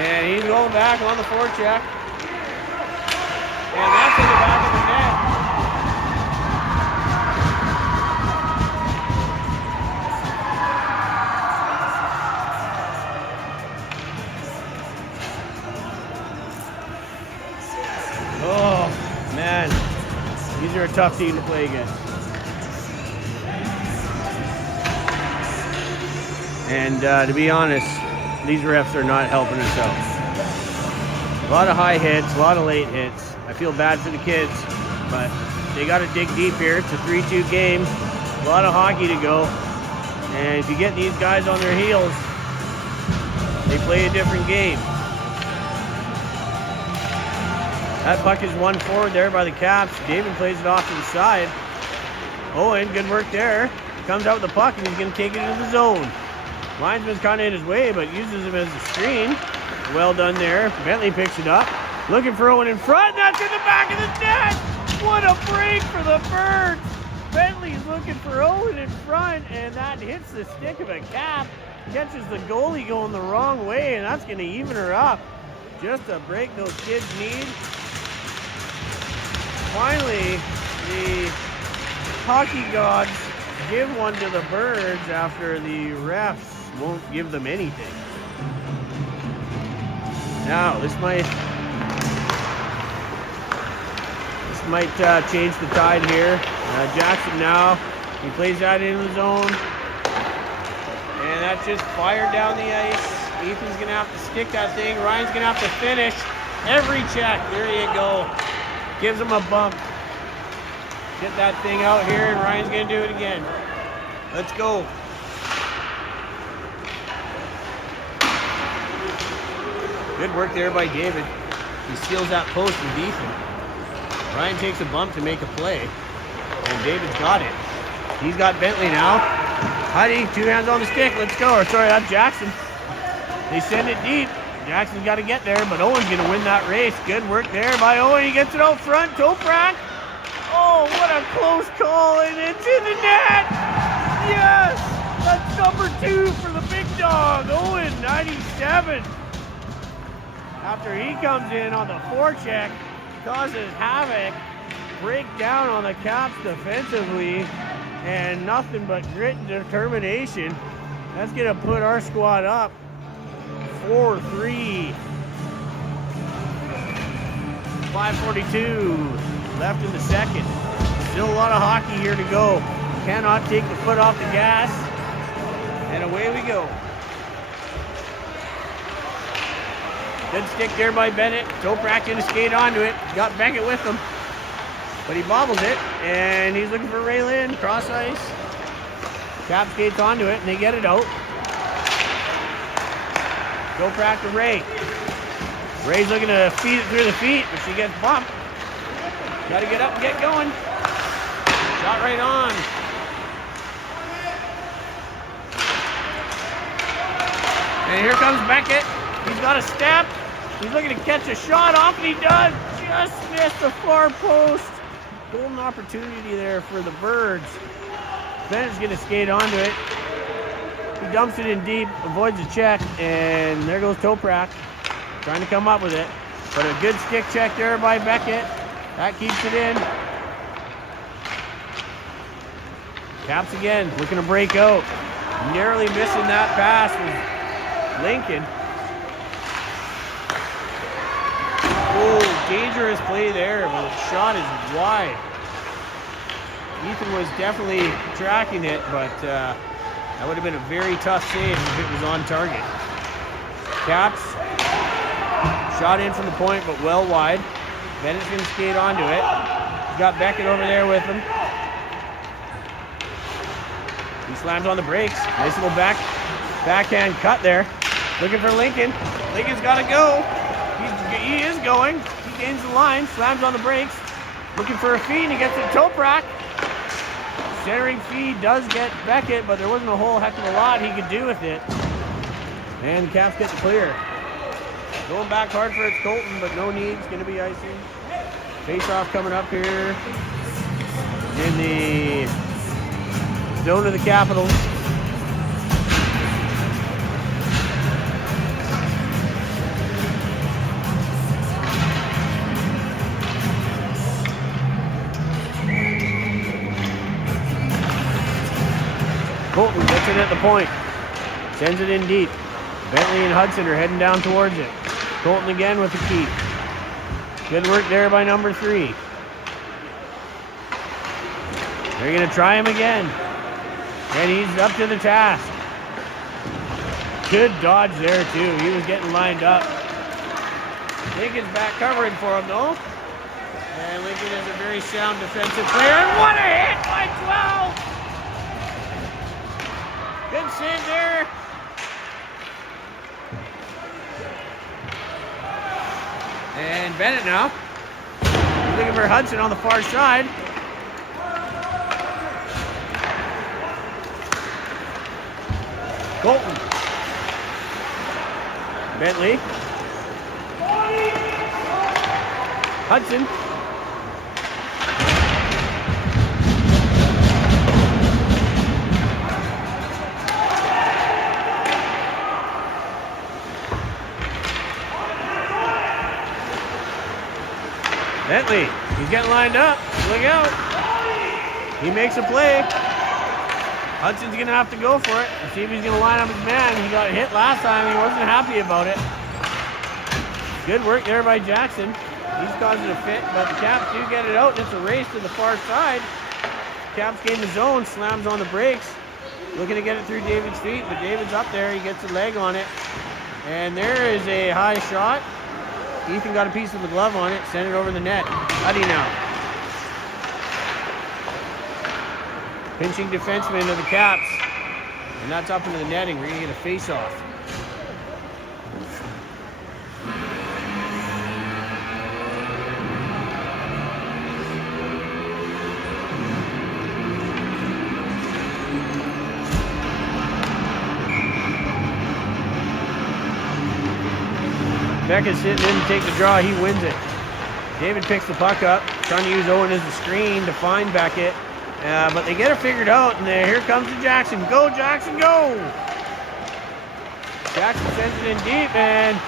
And he's going back on the forecheck. And that's in the back of the net. Oh, man. These are a tough team to play against. And to be honest, these refs are not helping us out. A lot of high hits, a lot of late hits. I feel bad for the kids, but they got to dig deep here. It's a 3-2 game. A lot of hockey to go. And if you get these guys on their heels, they play a different game. That puck is won forward there by the Caps. David plays it off to the side. Owen, good work there. Comes out with the puck, and he's going to take it into the zone. Linesman's kind of in his way, but uses him as a screen. Well done there. Bentley picks it up. Looking for Owen in front. That's in the back of the net. What a break for the Birds. Bentley's looking for Owen in front, and that hits the stick of a Cap. Catches the goalie going the wrong way, and that's going to even her up. Just a break those kids need. Finally, the hockey gods give one to the Birds after the refs won't give them anything. Now, this might change the tide here. Jackson now, he plays that into the zone. And that's just fired down the ice. Ethan's going to have to stick that thing. Ryan's going to have to finish every check. There you go. Gives him a bump. Get that thing out here, and Ryan's going to do it again. Let's go. Good work there by David. He steals that post with Ethan. Ryan takes a bump to make a play, and David's got it. He's got Bentley now. Huddy, 2 hands on the stick. Let's go. Or sorry, that's Jackson. They send it deep. Jackson's got to get there, but Owen's going to win that race. Good work there by Owen. He gets it out front. Toprak. Oh, what a close call, and it's in the net. Yes, that's number 2 for the big dog. Owen, 97. after he comes in on the forecheck, causes havoc, breakdown on the Caps defensively, and nothing but grit and determination. That's gonna put our squad up 4-3. 5:42 left in the second. Still a lot of hockey here to go. Cannot take the foot off the gas. And away we go. Good stick there by Bennett. Toprak gonna skate onto it. Got Beckett with him. But he bobbles it. And he's looking for Ray Lynn. Cross ice. Cap skates onto it and they get it out. Toprak to Ray. Ray's looking to feed it through the feet, but she gets bumped. Gotta get up and get going. Shot right on. And here comes Beckett. He's got a step. He's looking to catch a shot off, and he does. Just missed the far post. Golden opportunity there for the Birds. Bennett's gonna skate onto it. He dumps it in deep, avoids a check, and there goes Toprak. Trying to come up with it. But a good stick check there by Beckett. That keeps it in. Caps again, looking to break out. Narrowly missing that pass was Lincoln. Oh, dangerous play there, but the shot is wide. Ethan was definitely tracking it, but that would have been a very tough save if it was on target. Caps, shot in from the point, but well wide. Bennett's going to skate onto it. He's got Beckett over there with him. He slams on the brakes. Nice little backhand cut there. Looking for Lincoln. Lincoln's got to go. He is going. He gains the line. Slams on the brakes. Looking for a feed. He gets it to Toprak. Centering feed does get Beckett, but there wasn't a whole heck of a lot he could do with it. And the Caps get the clear. Going back hard for it's Colton, but no need. It's going to be icing. Face-off coming up here in the zone of the Capitals. Colton gets it at the point. Sends it in deep. Bentley and Hudson are heading down towards it. Colton again with the keep. Good work there by number 3. They're going to try him again. And he's up to the task. Good dodge there too. He was getting lined up. Lincoln's back covering for him though. And Lincoln is a very sound defensive player. And what a hit by 12! Good save there. And Bennett now. He's looking for Hudson on the far side. Colton. Bentley. Hudson. Bentley, he's getting lined up. Look out. He makes a play. Hudson's going to have to go for it. Let's see if he's going to line up his man. He got hit last time. He wasn't happy about it. Good work there by Jackson. He's causing a fit, but the Caps do get it out. It's a race to the far side. Caps gain the zone, slams on the brakes. Looking to get it through David's feet, but David's up there. He gets a leg on it. And there is a high shot. Ethan got a piece of the glove on it, sent it over the net. Huddy now. Pinching defenseman of the Caps. And that's up into the netting. We're going to get a face-off. Beckett's sitting in to take the draw. He wins it. David picks the puck up, trying to use Owen as a screen to find Beckett. But they get it figured out, and here comes the Jackson. Go, Jackson, go! Jackson sends it in deep, and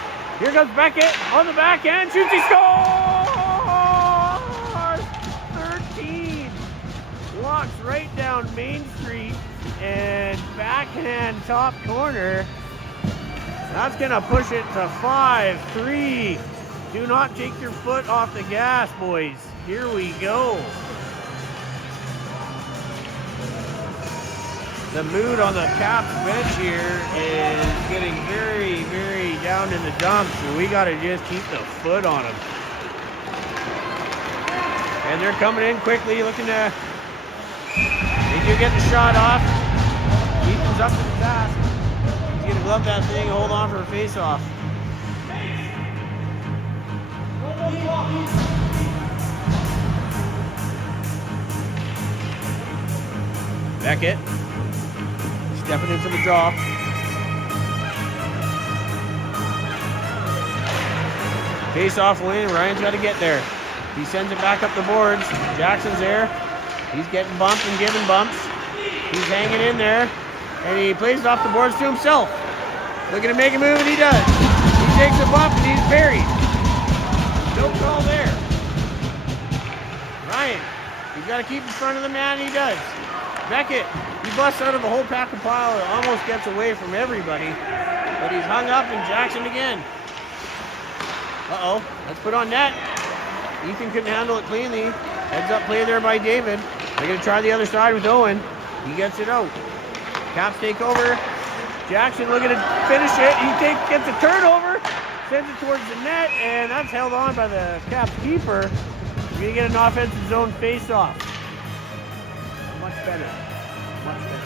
Here goes Beckett on the backhand. Shoots, he scores! 13. Walks right down Main Street and backhand top corner. That's gonna push it to 5-3. Do not take your foot off the gas, boys. Here we go. The mood on the Caps bench here is getting very, very down in the dumps, and we got to just keep the foot on them. And they're coming in quickly, looking to. They do get the shot off. Ethan's up to the task. He's gonna glove that thing and hold on for a face-off. Beckett. Stepping into the draw. Face-off win. Ryan's got to get there. He sends it back up the boards. Jackson's there. He's getting bumped and giving bumps. He's hanging in there. And he plays it off the boards to himself. Looking to make a move, and he does. He takes a bump, and he's buried. No call there. Ryan, he's got to keep in front of the man, and he does. Beckett, he busts out of a whole pack of pile and almost gets away from everybody. But he's hung up, and Jackson again. Uh-oh, let's put on net. Ethan couldn't handle it cleanly. Heads up play there by David. They're going to try the other side with Owen. He gets it out. Caps take over. Jackson looking to finish it. He gets a turnover, sends it towards the net, and that's held on by the Caps keeper. We're going to get an offensive zone face-off. Much better. Much better.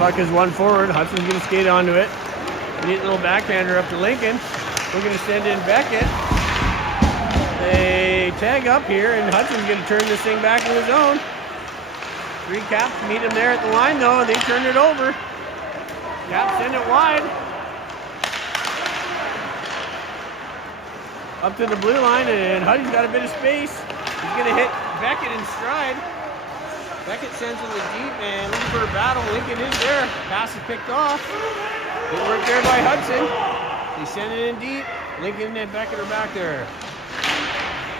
Puck is one forward. Hudson's going to skate onto it. Neat little backhander up to Lincoln. We're going to send in Beckett. They tag up here, and Hudson's going to turn this thing back in his own. 3 Caps meet him there at the line, though. They turn it over. Caps send it wide. Up to the blue line, and Huddy's got a bit of space. He's going to hit Beckett in stride. Beckett sends it deep, and looking for a battle. Lincoln is there. Pass is picked off. Good work there by Hudson. They send it in deep. Lincoln and Beckett are back there.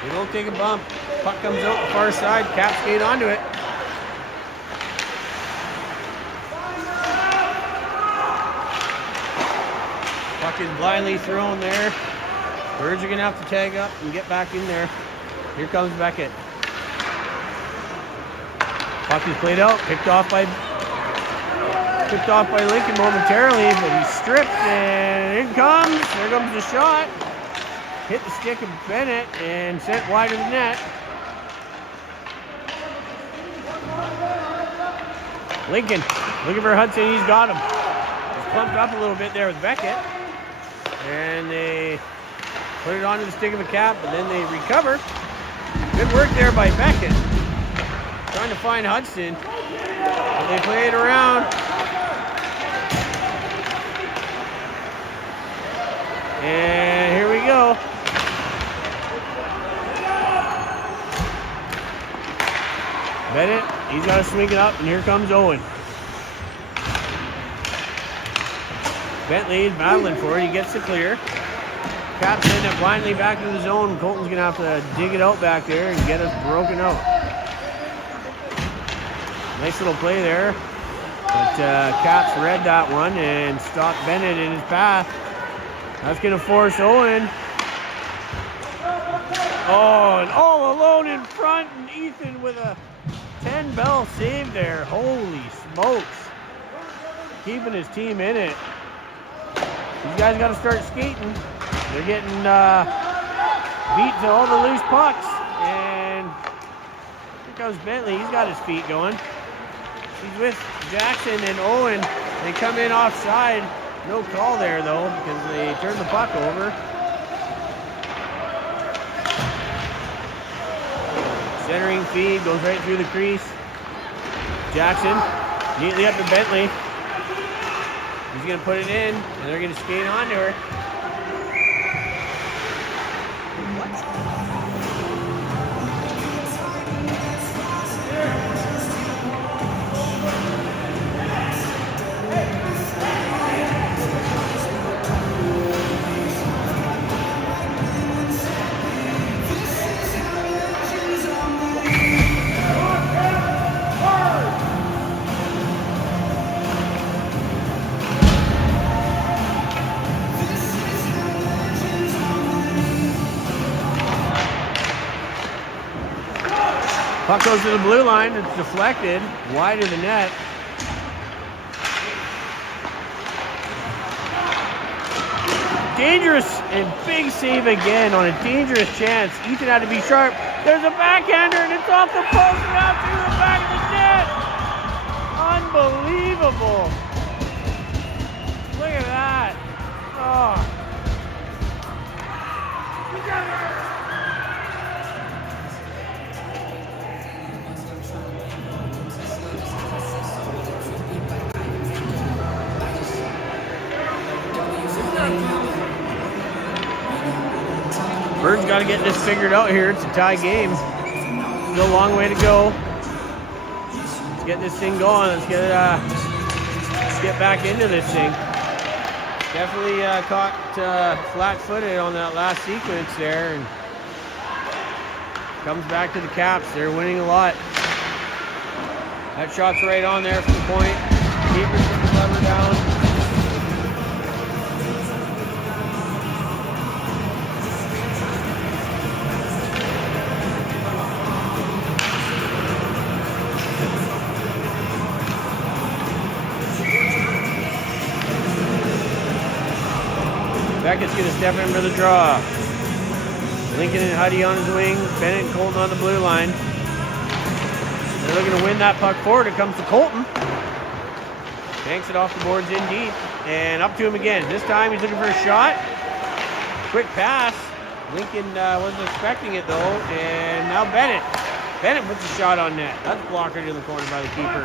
They don't take a bump. Puck comes out the far side. Caps skate onto it. Puck is blindly thrown there. Birds are going to have to tag up and get back in there. Here comes Beckett. Puck is played out, picked off by Lincoln momentarily, but he's stripped, and here comes. There comes the shot. Hit the stick of Bennett and sent wide of the net. Lincoln looking for Hudson. He's got him. He's pumped up a little bit there with Beckett, and they put it onto the stick of a Cap, and then they recover. Good work there by Beckett. Trying to find Hudson, but they play it around. And here we go. Bennett, he's got to swing it up, and here comes Owen. Bentley is battling for it. He gets the clear. Caps send it blindly back to the zone. Colton's going to have to dig it out back there and get us broken out. Nice little play there. But Caps read that one and stopped Bennett in his path. That's going to force Owen. Oh, and all alone in front, and Ethan with a 10-bell save there. Holy smokes. Keeping his team in it. These guys got to start skating. They're getting beat to all the loose pucks. And here comes Bentley. He's got his feet going. He's with Jackson and Owen. They come in offside. No call there, though, because they turned the puck over. Centering feed goes right through the crease. Jackson neatly up to Bentley. He's going to put it in, and they're going to skate onto her. Puck goes to the blue line. It's deflected wide of the net. Dangerous and big save again on a dangerous chance. Ethan had to be sharp. There's a backhander, and it's off the post and out through the back of the net. Unbelievable. Look at that. Oh. Bird's got to get this figured out here. It's a tie game. Still a long way to go. Let's get this thing going. Let's get back into this thing. Definitely caught flat-footed on that last sequence there, and comes back to the Caps. They're winning a lot. That shot's right on there from the point. Keepers put the lever down. Beckett's going to step in for the draw. Lincoln and Huddy on his wing. Bennett and Colton on the blue line. They're looking to win that puck forward. It comes to Colton. Banks it off the boards in deep. And up to him again. This time he's looking for a shot. Quick pass. Lincoln wasn't expecting it though. And now Bennett. Bennett puts a shot on net. That's blocked in the corner by the keeper.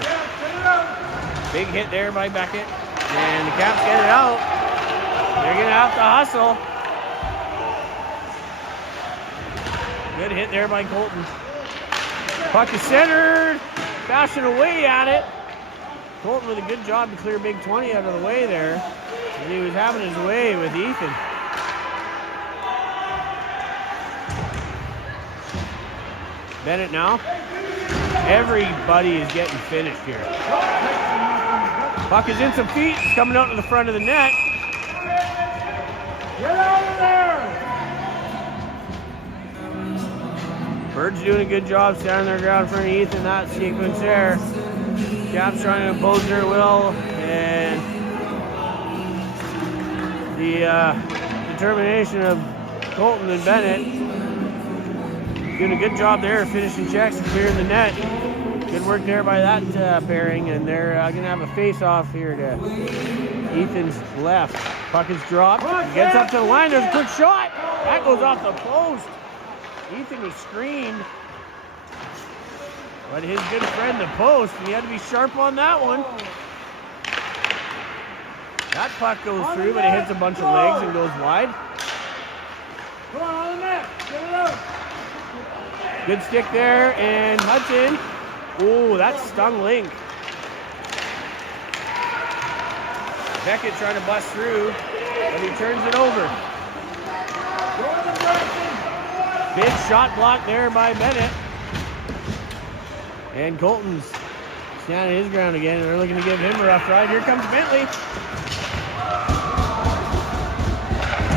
Big hit there by Beckett. And the Caps get it out. They're going to have to hustle. Good hit there by Colton. Puck is centered. Bashing away at it. Colton with a good job to clear Big 20 out of the way there. And he was having his way with Ethan. Bennett now. Everybody is getting finished here. Puck is in some feet. It's coming out to the front of the net. Get out of there! Bird's doing a good job standing their ground in front of Ethan. That sequence there. Caps trying to impose their will. And the determination of Colton and Bennett doing a good job there, finishing checks and clearing the net. Good work there by that pairing, and they're going to have a face-off here to Ethan's left. Puck is dropped. He gets up to the line. There's a quick shot. That goes off the post. Ethan was screened. But his good friend, the post, he had to be sharp on that one. That puck goes through, but it hits a bunch of legs and goes wide. Come on the net. Get it out. Good stick there, and Hudson. Oh, that stung Link. Beckett trying to bust through, but he turns it over. Big shot block there by Bennett. And Colton's standing his ground again, and they're looking to give him a rough ride. Here comes Bentley.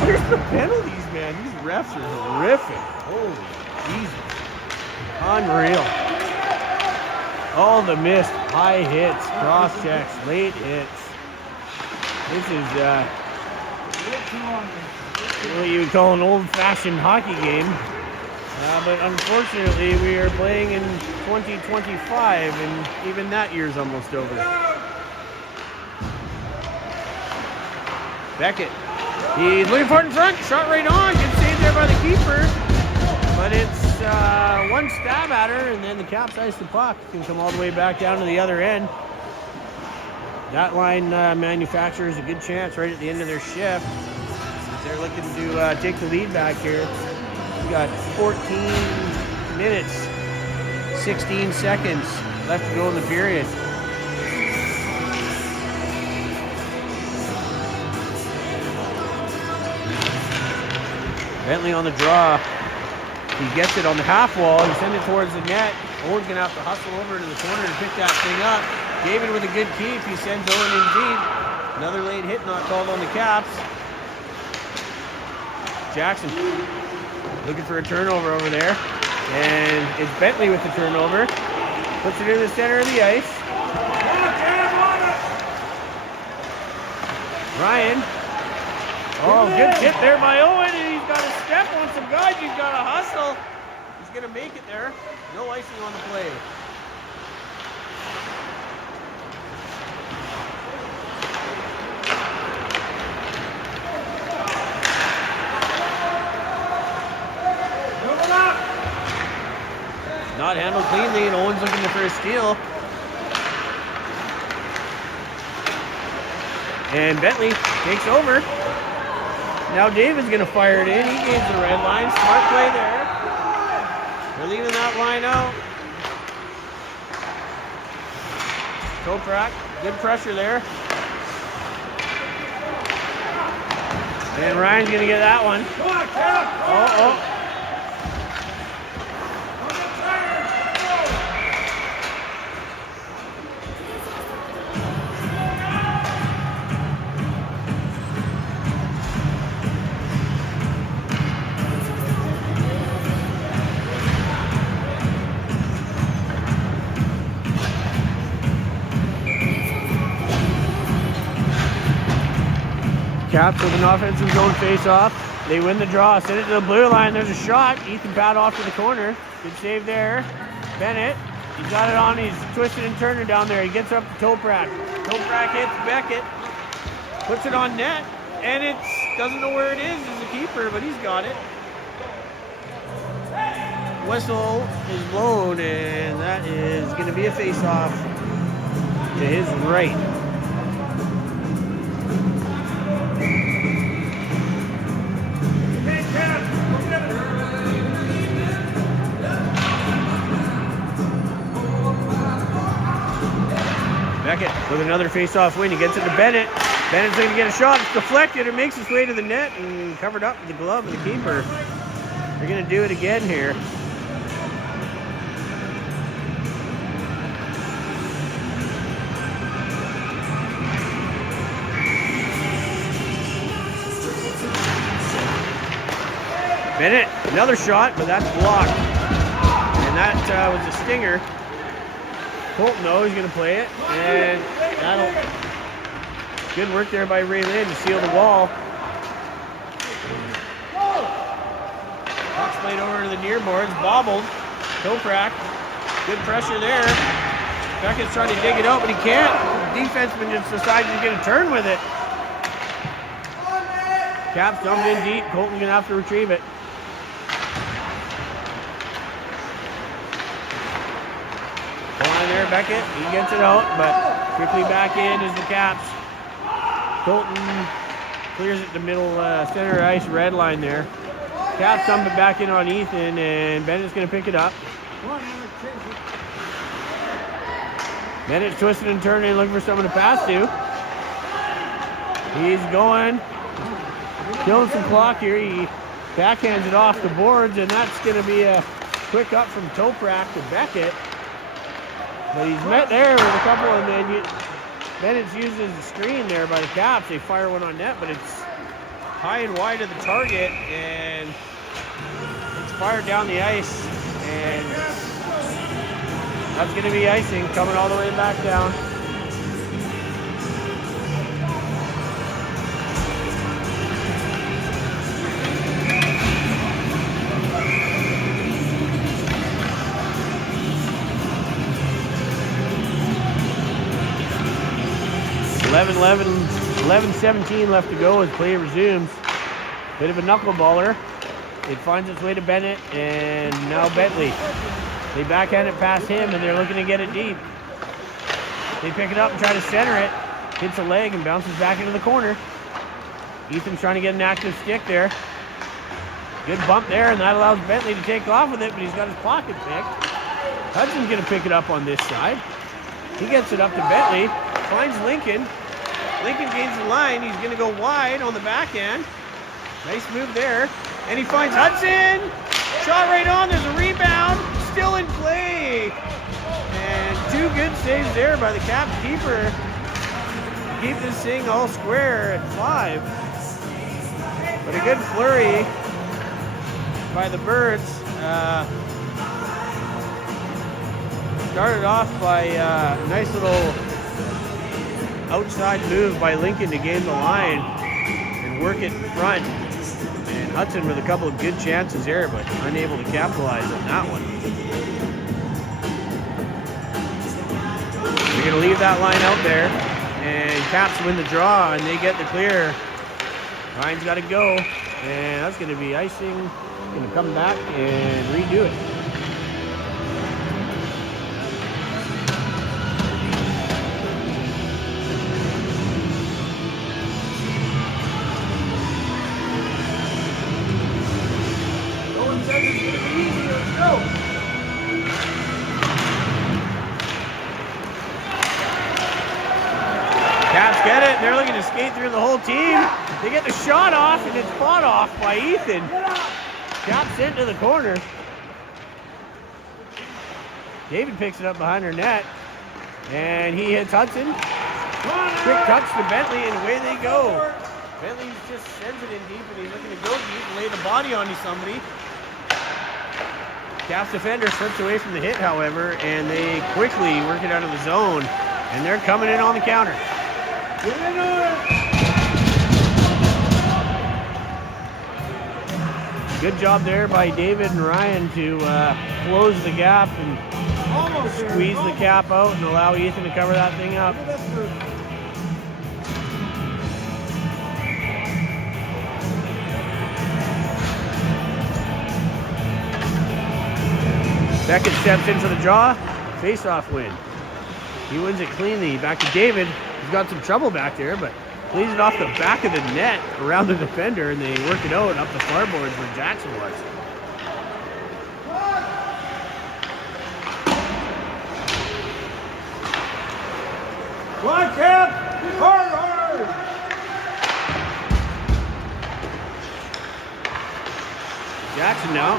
Where's the penalties, man? These refs are horrific. Holy Jesus. Unreal. All the missed high hits, cross checks, late hits. This is what you would call an old-fashioned hockey game. But unfortunately, we are playing in 2025, and even that year's almost over. Beckett. He's looking for it in front. Shot right on. Good save there by the keeper. But it's one stab at her, and then the Caps ice the puck. Can come all the way back down to the other end. That line manufactures a good chance right at the end of their shift. They're looking to take the lead back here. We got 14 minutes, 16 seconds left to go in the period. Bentley on the draw. He gets it on the half wall. He sends it towards the net. Owen's going to have to hustle over to the corner to pick that thing up. David with a good keep. He sends Owen in deep. Another late hit not called on the Caps. Jackson looking for a turnover over there. And it's Bentley with the turnover. Puts it in the center of the ice. Ryan. Oh, good hit there by Owen. And he's got to step on some guys. He's got to hustle. He's going to make it there. No icing on the play. Not handled cleanly, and Owen's looking for a steal. And Bentley takes over. Now David's going to fire it in. He gains the red line. Smart play there. They're leaving that line out. Toprak, good pressure there. And Ryan's going to get that one. Oh. Caps with an offensive zone face-off. They win the draw. Send it to the blue line. There's a shot. Ethan bat off to the corner. Good save there. Bennett He's got it on. He's twisting and turning down there. He gets up to Toprak. Toprak hits Beckett. Puts it on net. And it doesn't know where it is as a keeper, but he's got it. Whistle is blown, and that is going to be a face-off to his right. Beckett with another face-off win. He gets it to Bennett. Bennett's going to get a shot. It's deflected. It makes its way to the net and covered up with the glove of the keeper. They're going to do it again here. Bennett, another shot, but that's blocked. And that was a stinger. Colton, though, he's going to play it. And that'll... Good work there by Ray Lynn to seal the wall. Puck's played over to the near boards, bobbled. Toprak, good pressure there. Beckett's trying to dig it out, but he can't. The defenseman just decides he's going to turn with it. Caps dumped in deep. Colton's going to have to retrieve it. Line there, Beckett. He gets it out, but quickly back in is the Caps. Colton clears it to middle center ice, red line there. Caps dump it back in on Ethan, and Bennett's going to pick it up. Bennett's twisting and turning, looking for someone to pass to. He's going, killing some clock here. He backhands it off the boards, and that's going to be a quick up from Toprak to Beckett. But he's met there with a couple of men. Bennett's using the screen there by the Caps. They fire one on net, but it's high and wide of the target, and it's fired down the ice, and that's going to be icing coming all the way back down. Eleven 17 left to go as play resumes. Bit of a knuckleballer. It finds its way to Bennett, and now Bentley. They backhand it past him, and they're looking to get it deep. They pick it up and try to center it. Hits a leg and bounces back into the corner. Ethan's trying to get an active stick there. Good bump there, and that allows Bentley to take off with it, but he's got his pocket picked. Hudson's going to pick it up on this side. He gets it up to Bentley, finds Lincoln. Lincoln gains the line. He's going to go wide on the backhand. Nice move there. And he finds Hudson. Shot right on. There's a rebound. Still in play. And two good saves there by the Caps keeper. Keep this thing all square at 5. But a good flurry by the Birds. Started off by a nice little outside move by Lincoln to gain the line and work it in front. And Hudson with a couple of good chances there, but unable to capitalize on that one. They're going to leave that line out there, and Caps win the draw, and they get the clear. Line's got to go, and that's going to be icing. Going to come back and redo it. Caps get it. They're looking to skate through the whole team. They get the shot off, and it's fought off by Ethan. Caps sent to the corner. David picks it up behind her net, and he hits Hudson. Quick touch to Bentley, and away they go. Bentley just sends it in deep, and he's looking to go deep and lay the body onto somebody. Caps defender slips away from the hit, however, and they quickly work it out of the zone, and they're coming in on the counter. Good job there by David and Ryan to close the gap and squeeze the cap out and allow Ethan to cover that thing up. Beckett steps into the draw, face-off win. He wins it cleanly. Back to David. He's got some trouble back there, but plays it off the back of the net around the defender, and they work it out up the far boards where Jackson was. Come on, Cap! Hard, hard! Jackson now,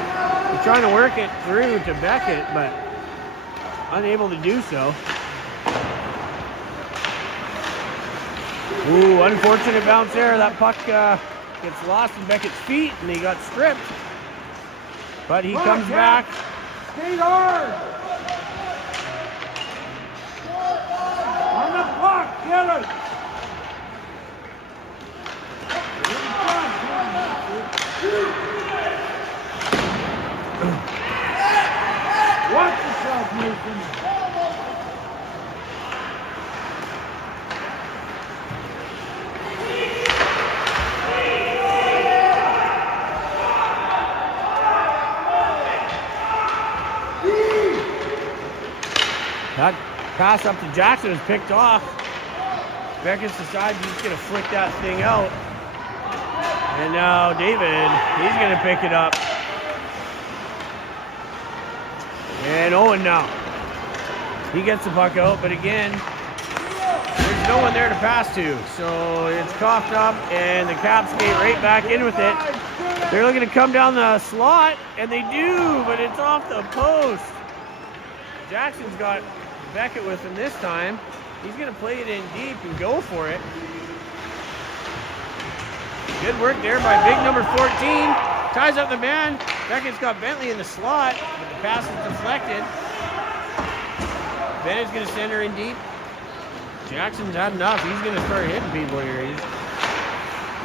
he's trying to work it through to Beckett, but unable to do so. Ooh, unfortunate bounce there. That puck gets lost in Beckett's feet, and he got stripped. But he comes back. Skate hard! On the puck, get it! Watch yourself, Nathan. That pass up to Jackson is picked off. Beckett decides he's going to flick that thing out. And now David, he's going to pick it up. And Owen now. He gets the puck out, but again, there's no one there to pass to. So it's coughed up, and the Caps skate right back in with it. They're looking to come down the slot, and they do, but it's off the post. Jackson's got Beckett with him this time. He's going to play it in deep and go for it. Good work there by big number 14. Ties up the man. Beckett's got Bentley in the slot, but the pass is deflected. Bennett's going to send her in deep. Jackson's had enough. He's going to start hitting people here.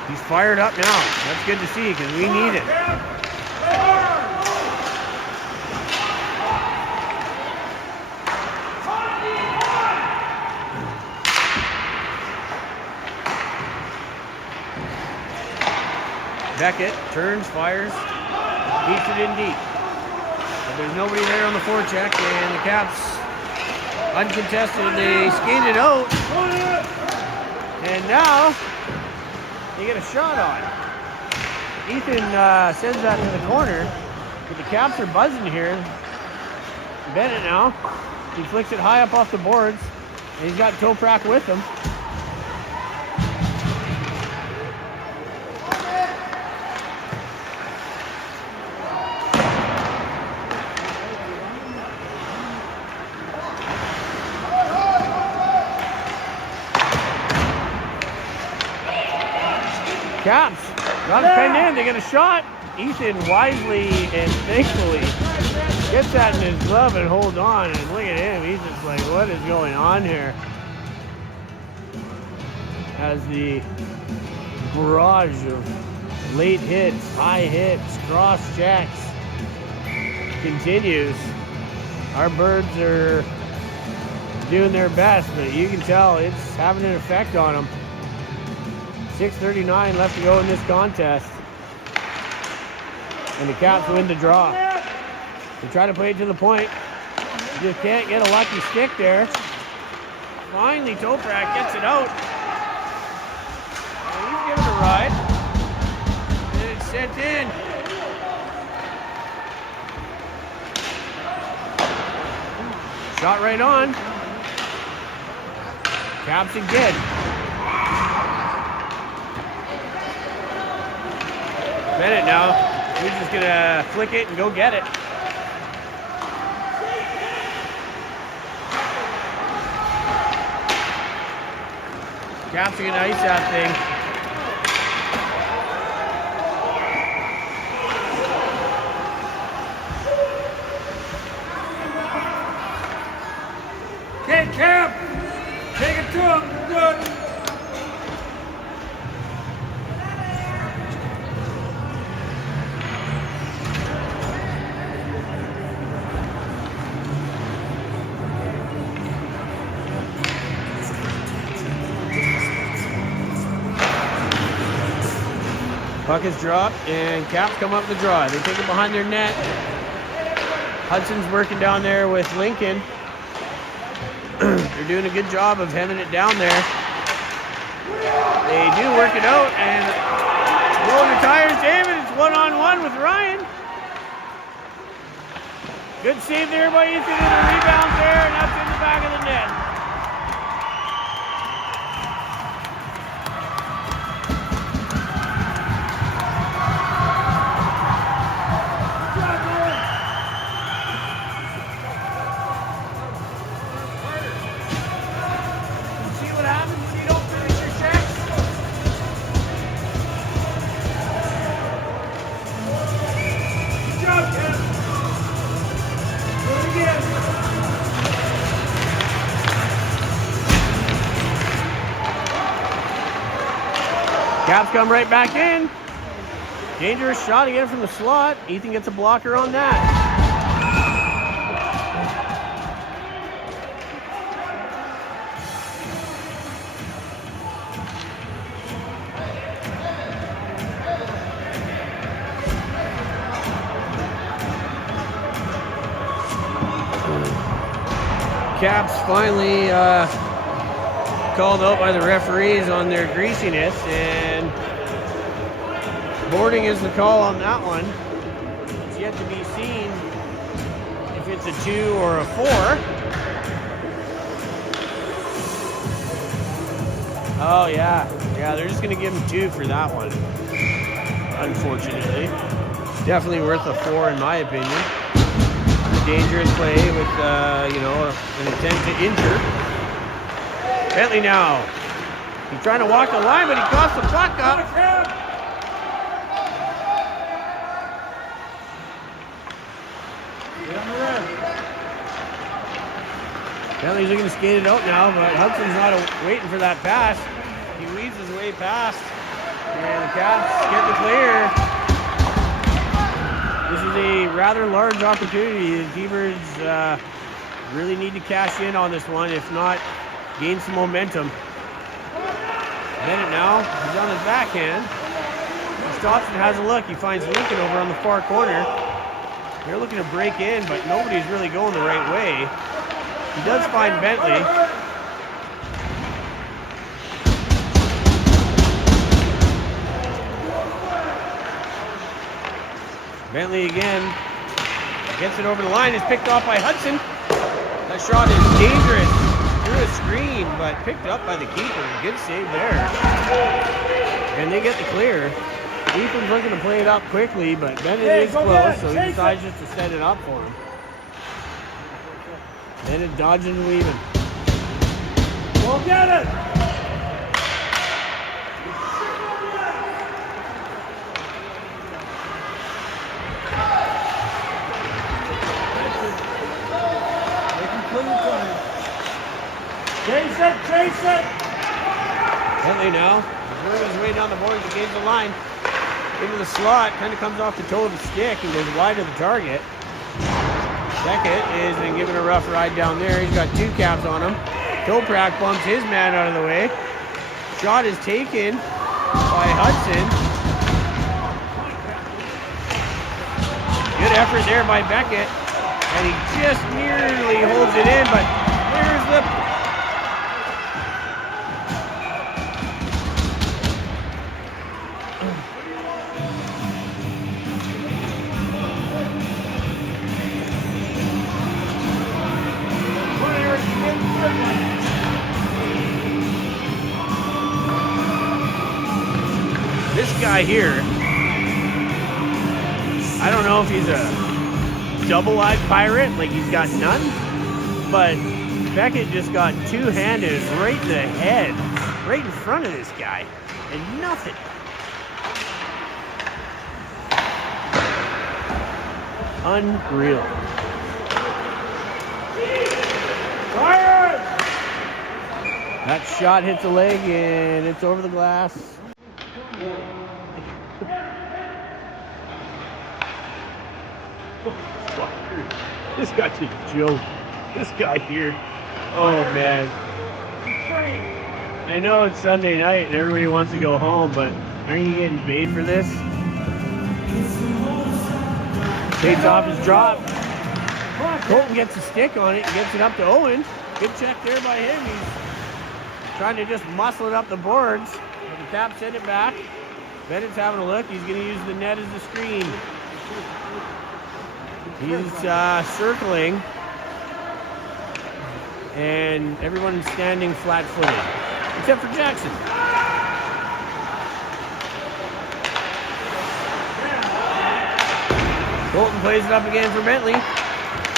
He's fired up now. That's good to see because we need it. Beckett turns, fires, beats it in deep. But there's nobody there on the forecheck, and the Caps, uncontested, they skate it out. And now, they get a shot on. Ethan sends that to the corner, but the Caps are buzzing here. Bennett now, he flicks it high up off the boards, and he's got Toprak with him. Caps got it pinned in. They get a shot. Ethan wisely and thankfully gets that in his glove and holds on. And look at him. He's just like, what is going on here? As the barrage of late hits, high hits, cross checks continues. Our birds are doing their best, but you can tell it's having an effect on them. 6:39 left to go in this contest. And the Caps win the draw. They try to play it to the point. Just can't get a lucky stick there. Finally, Toprak gets it out. And he's given a ride. And it's sent in. Shot right on. Caps again. Bennett now, he's just gonna flick it and go get it. Caps are gonna ice that thing. Okay, Cap! Take it to him, good! Puck is dropped, and Caps come up the draw. They take it behind their net. Hudson's working down there with Lincoln. They're doing a good job of hemming it down there. They do work it out, and rolling the tires, David. It's one-on-one with Ryan. Good save there by Ethan, and the rebound there, and that's in the back of the net. Caps come right back in. Dangerous shot again from the slot. Ethan gets a blocker on that. Caps finally called out by the referees on their greasiness, and boarding is the call on that one. It's yet to be seen if it's a 2 or a 4. Oh yeah, they're just gonna give him 2 for that one, unfortunately. Definitely worth a 4 in my opinion. A dangerous play with an intent to injure. Bentley now. He's trying to walk the line, but he coughs the puck up. Bentley's looking to skate it out now, but Hudson's not waiting for that pass. He weaves his way past, and the Caps get the clear. This is a rather large opportunity. The Beavers really need to cash in on this one, if not, gain some momentum. Bennett now, he's on his backhand. He stops and has a look. He finds Lincoln over on the far corner. They're looking to break in, but nobody's really going the right way. He does find Bentley. Bentley again gets it over the line. It's picked off by Hudson. That shot is dangerous. Through a screen, but picked up by the keeper. Good save there. And they get the clear. Ethan's looking to play it up quickly, but Bennett is close, so he decides just to set it up for him. Bennett dodging and weaving. Go get it! Chase it! Bentley now, working his way down the boards against the line. Into the slot, kind of comes off the toe of the stick and goes wide of the target. Beckett has been given a rough ride down there. He's got 2 Caps on him. Toprak bumps his man out of the way. Shot is taken by Hudson. Good effort there by Beckett. And he just nearly holds it in, but there's the this guy here, I don't know if he's a double-eyed pirate, like he's got none, but Beckett just got two-handed right in the head, right in front of this guy, and nothing. Unreal. Fire! That shot hits the leg and it's over the glass. This guy's a joke. This guy here. Oh man. I know it's Sunday night and everybody wants to go home, but Aren't you getting paid for this? Takes off his drop. Colton gets a stick on it and gets it up to Owen. Good check there by him. He's trying to just muscle it up the boards. But the Caps send it back. Bennett's having a look. He's going to use the net as the screen. He's circling. And everyone's standing flat-footed. Except for Jackson. Colton plays it up again for Bentley.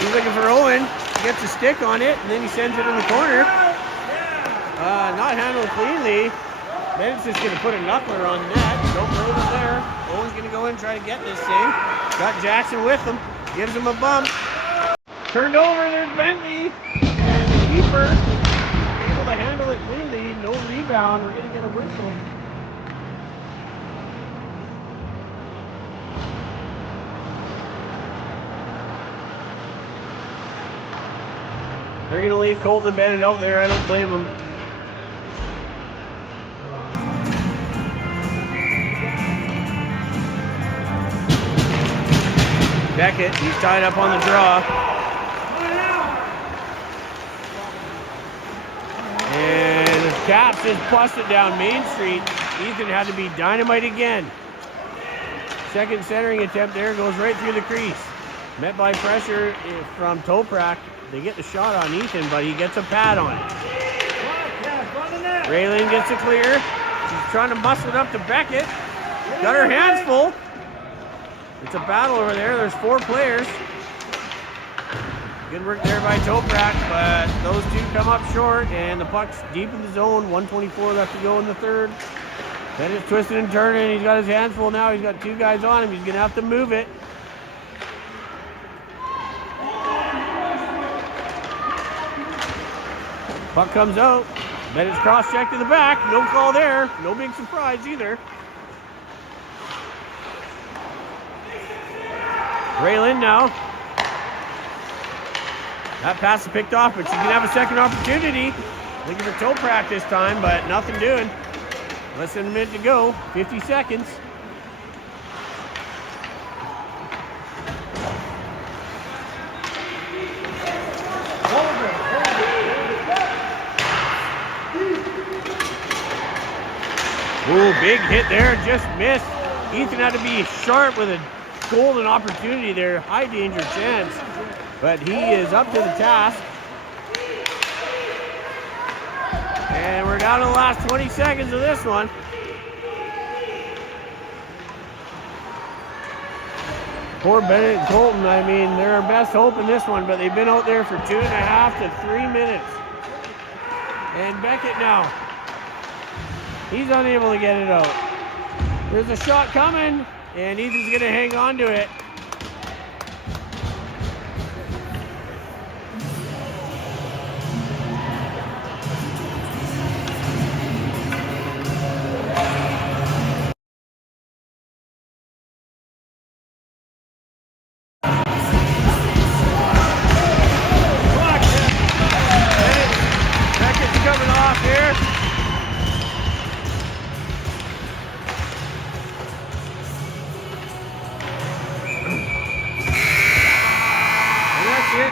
He's looking for Owen. He gets a stick on it, and then he sends it in the corner. Not handled cleanly. Bennett's just going to put a knuckler on the net. Don't play it there. Owen's going to go in and try to get this thing. Got Jackson with him. Gives him a bump. Turned over. There's Bentley. Keeper. Able to handle it cleanly. No rebound. We're going to get a whistle. They're going to leave Colton and Bennett out there. I don't blame them. Beckett, he's tied up on the draw. And the Caps just busted down Main Street. Ethan had to be dynamite again. Second centering attempt there, goes right through the crease. Met by pressure from Toprak. They get the shot on Ethan, but he gets a pad on it. Raylene gets it clear. She's trying to muscle it up to Beckett. Got her hands full. It's a battle over there. There's 4 players. Good work there by Toprak, but those two come up short, and the puck's deep in the zone. 1:24 left to go in the third. Bennett's twisting and turning. He's got his hands full now. He's got 2 guys on him. He's going to have to move it. Puck comes out. Bennett's cross-check to the back. No call there. No big surprise either. Raylin now. That pass is picked off, but she's going to have a second opportunity. Looking for Toprak this time, but nothing doing. Less than a minute to go. 50 seconds. Ooh, big hit there, just missed. Ethan had to be sharp with a golden opportunity there, high danger chance, but he is up to the task. And we're down to the last 20 seconds of this one. Poor Bennett and Colton, I mean, they're our best hope in this one, but they've been out there for 2.5 to 3 minutes. And Beckett now. He's unable to get it out. There's a shot coming, and Ethan's going to hang on to it.